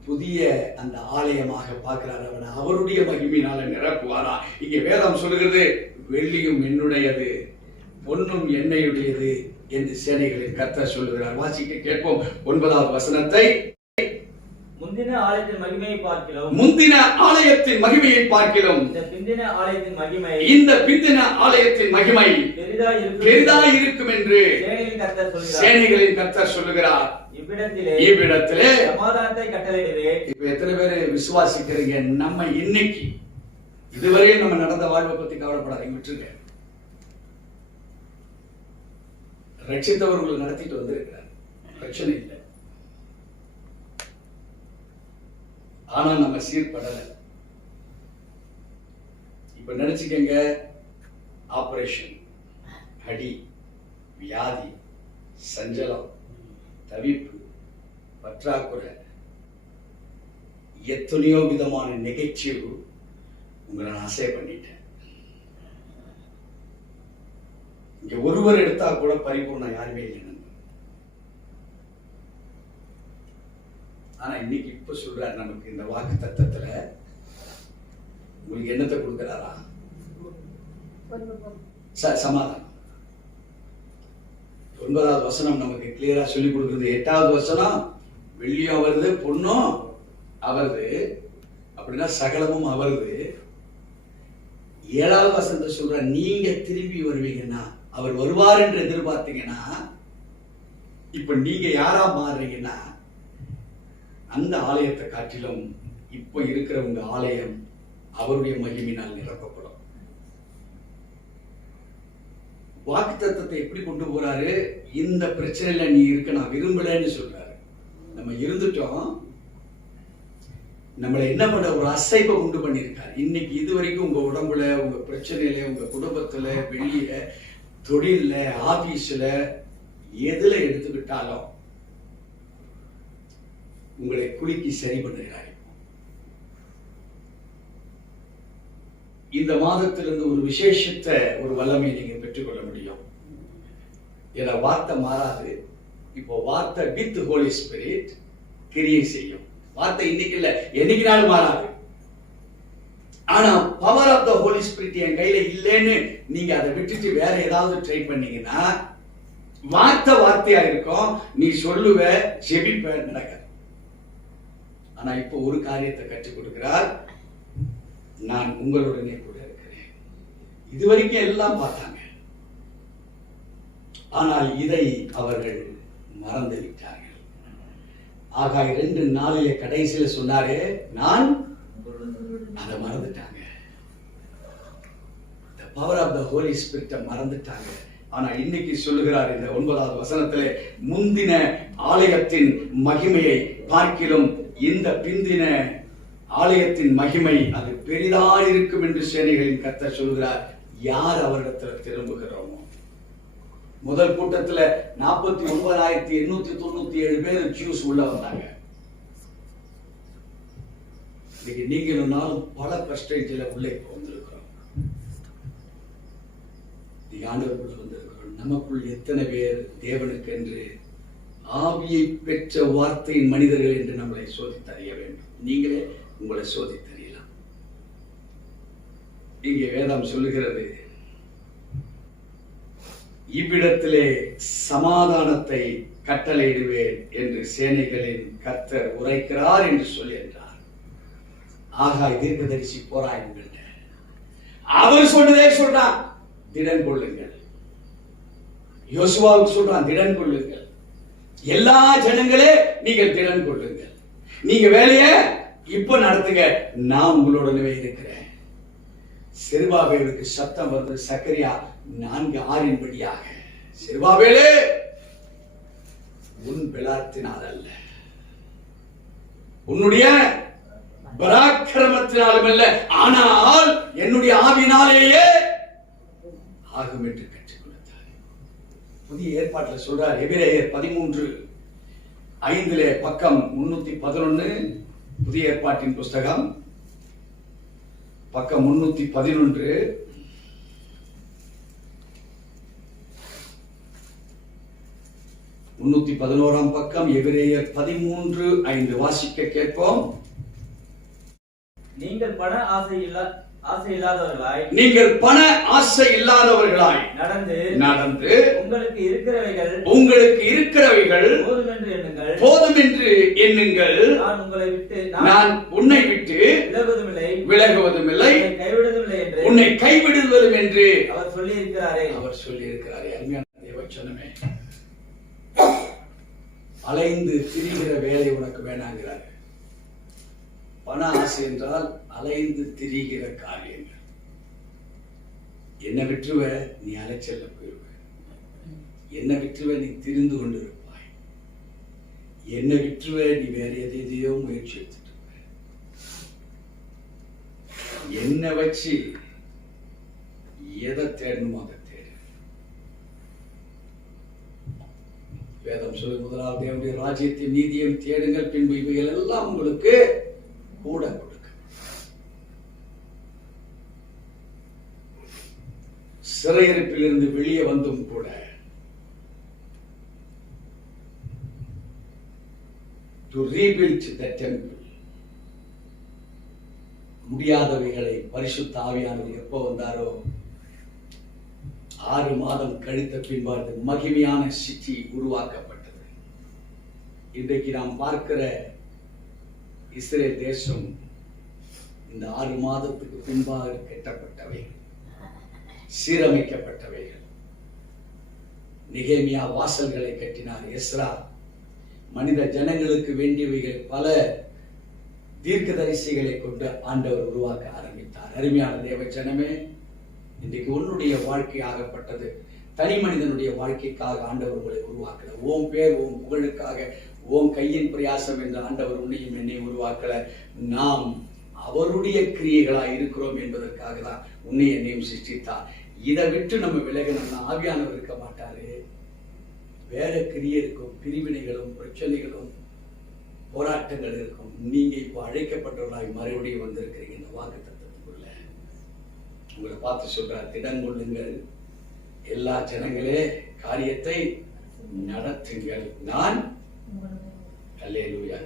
புதிய அந்த ஆலயமாக பார்க்கிறார். அவனை அவருடைய மகிமையினால நிரப்புவாரா? இங்க வேதம் சொல்லுகிறது வெள்ளியும் என்னுடையது, பொன்னும் என்னையுடையது என்று சேனைகளின் கர்த்தர் சொல்லுகிறார். வாசிக்க கேட்போம் 9வது வசனத்தை. முந்தின ஆலயத்தின் மகிமையை பார்க்கிறோம், முந்தின ஆலயத்தின் மகிமையை பார்க்கிறோம், இந்த பிந்தின ஆலயத்தின் மகிமை, இந்த பிந்தின ஆலயத்தின் மகிமை பெரிதாய் இருக்கும் என்று சேனைகளின் கர்த்தர் சொல்லுகிறார். இவ்விடத்திலே சமாதானத்தை கட்டளையிடுவேன். இப்ப எத்தனை பேர் விசுவாசிக்கிறீங்க? நம்ம இன்னைக்கு இதுவரையும் நம்ம நடந்த வாழ்வை பத்தி கவலைப்படாதீங்க, விட்டுருங்க. ரட்சித்தவர்கள் நடத்திட்டு வந்திருக்கிறார், பிரச்சனை இல்லை. ஆனா நம்ம சீர்படல. இப்ப நினைச்சுக்கங்க, ஆபரேஷன், அடி, வியாதி, சஞ்சலம், தவிப்பு, பற்றாக்குறை, எத்தனையோ விதமான நெகட்டிவ் உங்களை நான் அசை பண்ணிட்டேன். இங்க ஒருவர் எடுத்தா கூட பரிபூர்ணம் யாருமே இல்லை. ஆனா இன்னைக்கு இப்ப சொல்றாரு நமக்கு இந்த வாக்கு தத்தத்துல உங்களுக்கு என்னத்தை கொடுக்கிறாரா? சமாதானம். 9வது வசனம் நமக்கு கிளியரா சொல்லி கொடுக்குறது. 8வது வசனம் வெள்ளியும் வருது, பொண்ணும் அவருது, அப்படின்னா சகலமும் அவருது. 7வது வசனத்தை சொல்ற, நீங்க திரும்பி வருவீங்கன்னா, அவர் வருவார் என்று எதிர்பார்த்தீங்கன்னா, இப்ப நீங்க யாரா மாறுறீங்கன்னா, அந்த ஆலயத்தை காட்டிலும் இப்ப இருக்கிற உங்க ஆலயம் அவருடைய மகிமையினால் நிரப்பப்படும். வாக்கு தத்தத்தை எப்படி கொண்டு போறாரு? இந்த பிரச்சனையில நீ இருக்க நான் விரும்பலன்னு சொல்றாரு. நம்ம இருந்துட்டோம், நம்மளை என்ன பண்ண ஒரு அசைப்பை உண்டு பண்ணியிருக்காரு. இன்னைக்கு இதுவரைக்கும் உங்க உடம்புல, உங்க பிரச்சனையில, உங்க குடும்பத்துல, வெளியில, தொழில, ஆபீஸ்ல, எதுல எடுத்துக்கிட்டாலும் உங்களை குலுக்கி சரி பண்ணுகிறார். இந்த மாதத்திலிருந்து ஒரு விசேஷத்தை, ஒரு வல்லமை நீங்க பெற்றுக்கொள்ள முடியும். ஏன்னா வார்த்தை மாறாது. இப்போ வார்த்தை வித் ஹோலி ஸ்பிரிட் கிரியை செய்யும். வார்த்தை இன்னைக்கு இல்ல, என்னைக்குனாலும் மாறாது. ஆனா power of the Holy Spirit என் கையில இல்லைன்னு நீங்க அதை விட்டுட்டு வேற ஏதாவது ட்ரை பண்ணீங்கன்னா, வார்த்தை வார்த்தையா இருக்கும், நீ சொல்லுவ, ஜெபிப்ப, நடக்காது. ஆனா இப்போ ஒரு காரியத்தை கற்றுக் கொடுக்கிறார், நான் உங்களுடனே கூட இருக்கிறேன். இதுவரைக்கும் எல்லாம் பார்த்தாங்க, ஆனால் இதை அவர்கள் மறந்து விட்டார்கள். ஆகாய் 2:4 கடைசியில சொன்னாரு, நான் அதை மறந்துட்டாங்க. the power of the holy spirit மறந்துட்டாங்க. ஆனா இன்னைக்கு சொல்லுகிறார் இந்த 9வது வசனத்திலே, முந்தின ஆலயத்தின் மகிமையை பார்க்கிலும் இந்த பிந்தின ஆலயத்தின் மகிமை அது பெரிதாக இருக்கும் என்று சேனைகளின் கர்த்தர் சொல்கிறார். யார் அவரிடத்தில் திரும்புகிறோமோ? முதல் கூட்டத்துல 49,897 பேர் ஜூஸ் உள்ள வந்தாங்க. இன்னைக்கு நீங்களும் நானும் பல பிரஸ்டேஜ்ல உள்ளே வந்திருக்கிறோம். ஆண்டவருக்குள்ள வந்திருக்கிறோம். நமக்குள் எத்தனை பேர் தேவனுக்கு என்று ஆவியை பெற்ற வார்த்தையின் மனிதர்கள் என்று நம்மளை சோதித்தறிய வேண்டும். நீங்களே உங்களை சோதித்தறியலாம். இங்கே வேதம் சொல்லுகிறது, இவ்விடத்திலே சமாதானத்தை கட்டளையிடுவேன் என்று சேனைகளின் கர்த்தர் உரைக்கிறார் என்று சொல்லி என்றார். ஆகாய் தீர்க்கதரிசி போராயுங்கள், அவர் சொன்னதே சொல்றான், திடன் கொள்ளுங்கள். யோசுவாவுக்கு சொல்றான், திடன் கொள்ளுங்கள். எல்லா ஜனங்களே நீங்கள் திடன் கொள்ளுங்கள். நீங்க வேலைய இப்ப நடத்துங்க, நான் உங்களுடனே இருக்கிறேன். செருபாபேலுக்கு சத்தம் வந்து சக்கரியா 4:6 படியாக, செருபாபேலே உன் பெலாத்தினால் அல்ல, உன்னுடைய பராக்கிரமத்தினாலும் அல்ல, ஆனால் என்னுடைய ஆவியினாலேயே ஆகும் என்று கற்றுக் கொடுத்தார். புதிய ஏற்பாட்டில் சொல்றார், எபிரேயர் 13:5 பக்கம் 311, புதிய ஏற்பாட்டின் புஸ்தகம் பக்கம் 311, பக்கம் எபிரேயர் 13:5 வாசிக்க கேட்போம். நீங்கள் பண ஆசை இல்லாதவர்களாய் நடந்து உங்களுக்கு இருக்கிறவைகள் போதும் என்று எண்ணுங்கள். நான் உன்னை விட்டு விலகுவதுமில்லை, உன்னை கைவிடுவதும் என்று அவர் சொல்லி இருக்கிறாரே. அருமையான தேவச்சனமே, அலைந்து திரிகிற வேலை உனக்கு வேணாங்கிறார். பண ஆசை என்றால் அலைந்து திரிகிற காரியங்கள். என்ன விட்டுருவ, நீ அலைச்சல்ல போயிருவ. என்ன விட்டுருவ, நீ திரிந்து கொண்டிருப்பாய். என்ன விட்டுருவ, நீ வேற எதையோ முயற்சி எடுத்துட்டு இருப்ப. என்ன வச்சு எதை தேடணுமோ அதை தேடு. வேதம் சொல்லி, முதலாவது தேவனுடைய ராஜ்யத்தையும் நீதியையும் தேடுங்கள், பின்பு இவைகள் எல்லாம் உங்களுக்கு கூட கொடுக்க. சிறையிருப்பிலிருந்து வெளியே வந்தும் கூட to rebuild the temple, முடியாதவைகளை பரிசுத்த ஆவியானவர் எப்போ வந்தாரோ 6 மாதம் கழித்த பின்பாடு மகிமையான சிட்டி உருவாக்கப்பட்டது. இன்றைக்கு நாம் பார்க்கிற இஸ்ரேல் தேசம் இந்த 6 மாதத்துக்கு பின்பாக கட்டப்பட்டவைகள், சீரமைக்கப்பட்டவைகள். நெகேமியா வாசல்களை கட்டினார். எஸ்ரா மனித ஜனங்களுக்கு வேண்டியவைகள் பல தீர்க்கதரிசிகளை கொண்டு ஆண்டவர் உருவாக்க ஆரம்பித்தார். அருமையான தேவ ஜனமே, இன்றைக்கு உன்னுடைய வாழ்க்கை ஆகப்பட்டது தனி மனிதனுடைய வாழ்க்கைக்காக ஆண்டவர் உங்களை உருவாக்கல. ஓம் பேர் ஓம் புகழுக்காக, ஓம் கையின் பிரயாசம் என்ற ஆண்டவர் உன்னையும் என்னையும் உருவாக்கல. நாம் அவருடைய கிரியைகளாய் இருக்கிறோம் என்பதற்காக தான் உன்னை என்னையும் சிருஷ்டித்தார். இதை விட்டு நம்ம விலகணும்னா ஆவியானவர் இருக்க மாட்டாரு. வேற கிரியை இருக்கும், பிரிவினைகளும் பிரச்சனைகளும் போராட்டங்கள் இருக்கும். நீங்க இப்போ அழைக்கப்பட்டவர்களாய் மறுபடியும் வந்திருக்கிறீங்க. இந்த வாக்கு தத்துவத்துக்குள்ள உங்களை பார்த்து சொல்றார், திடங்கொள்ளுங்கள் எல்லா ஜனங்களே, காரியத்தை நடத்துங்கள், நான் அல்லேலூயா.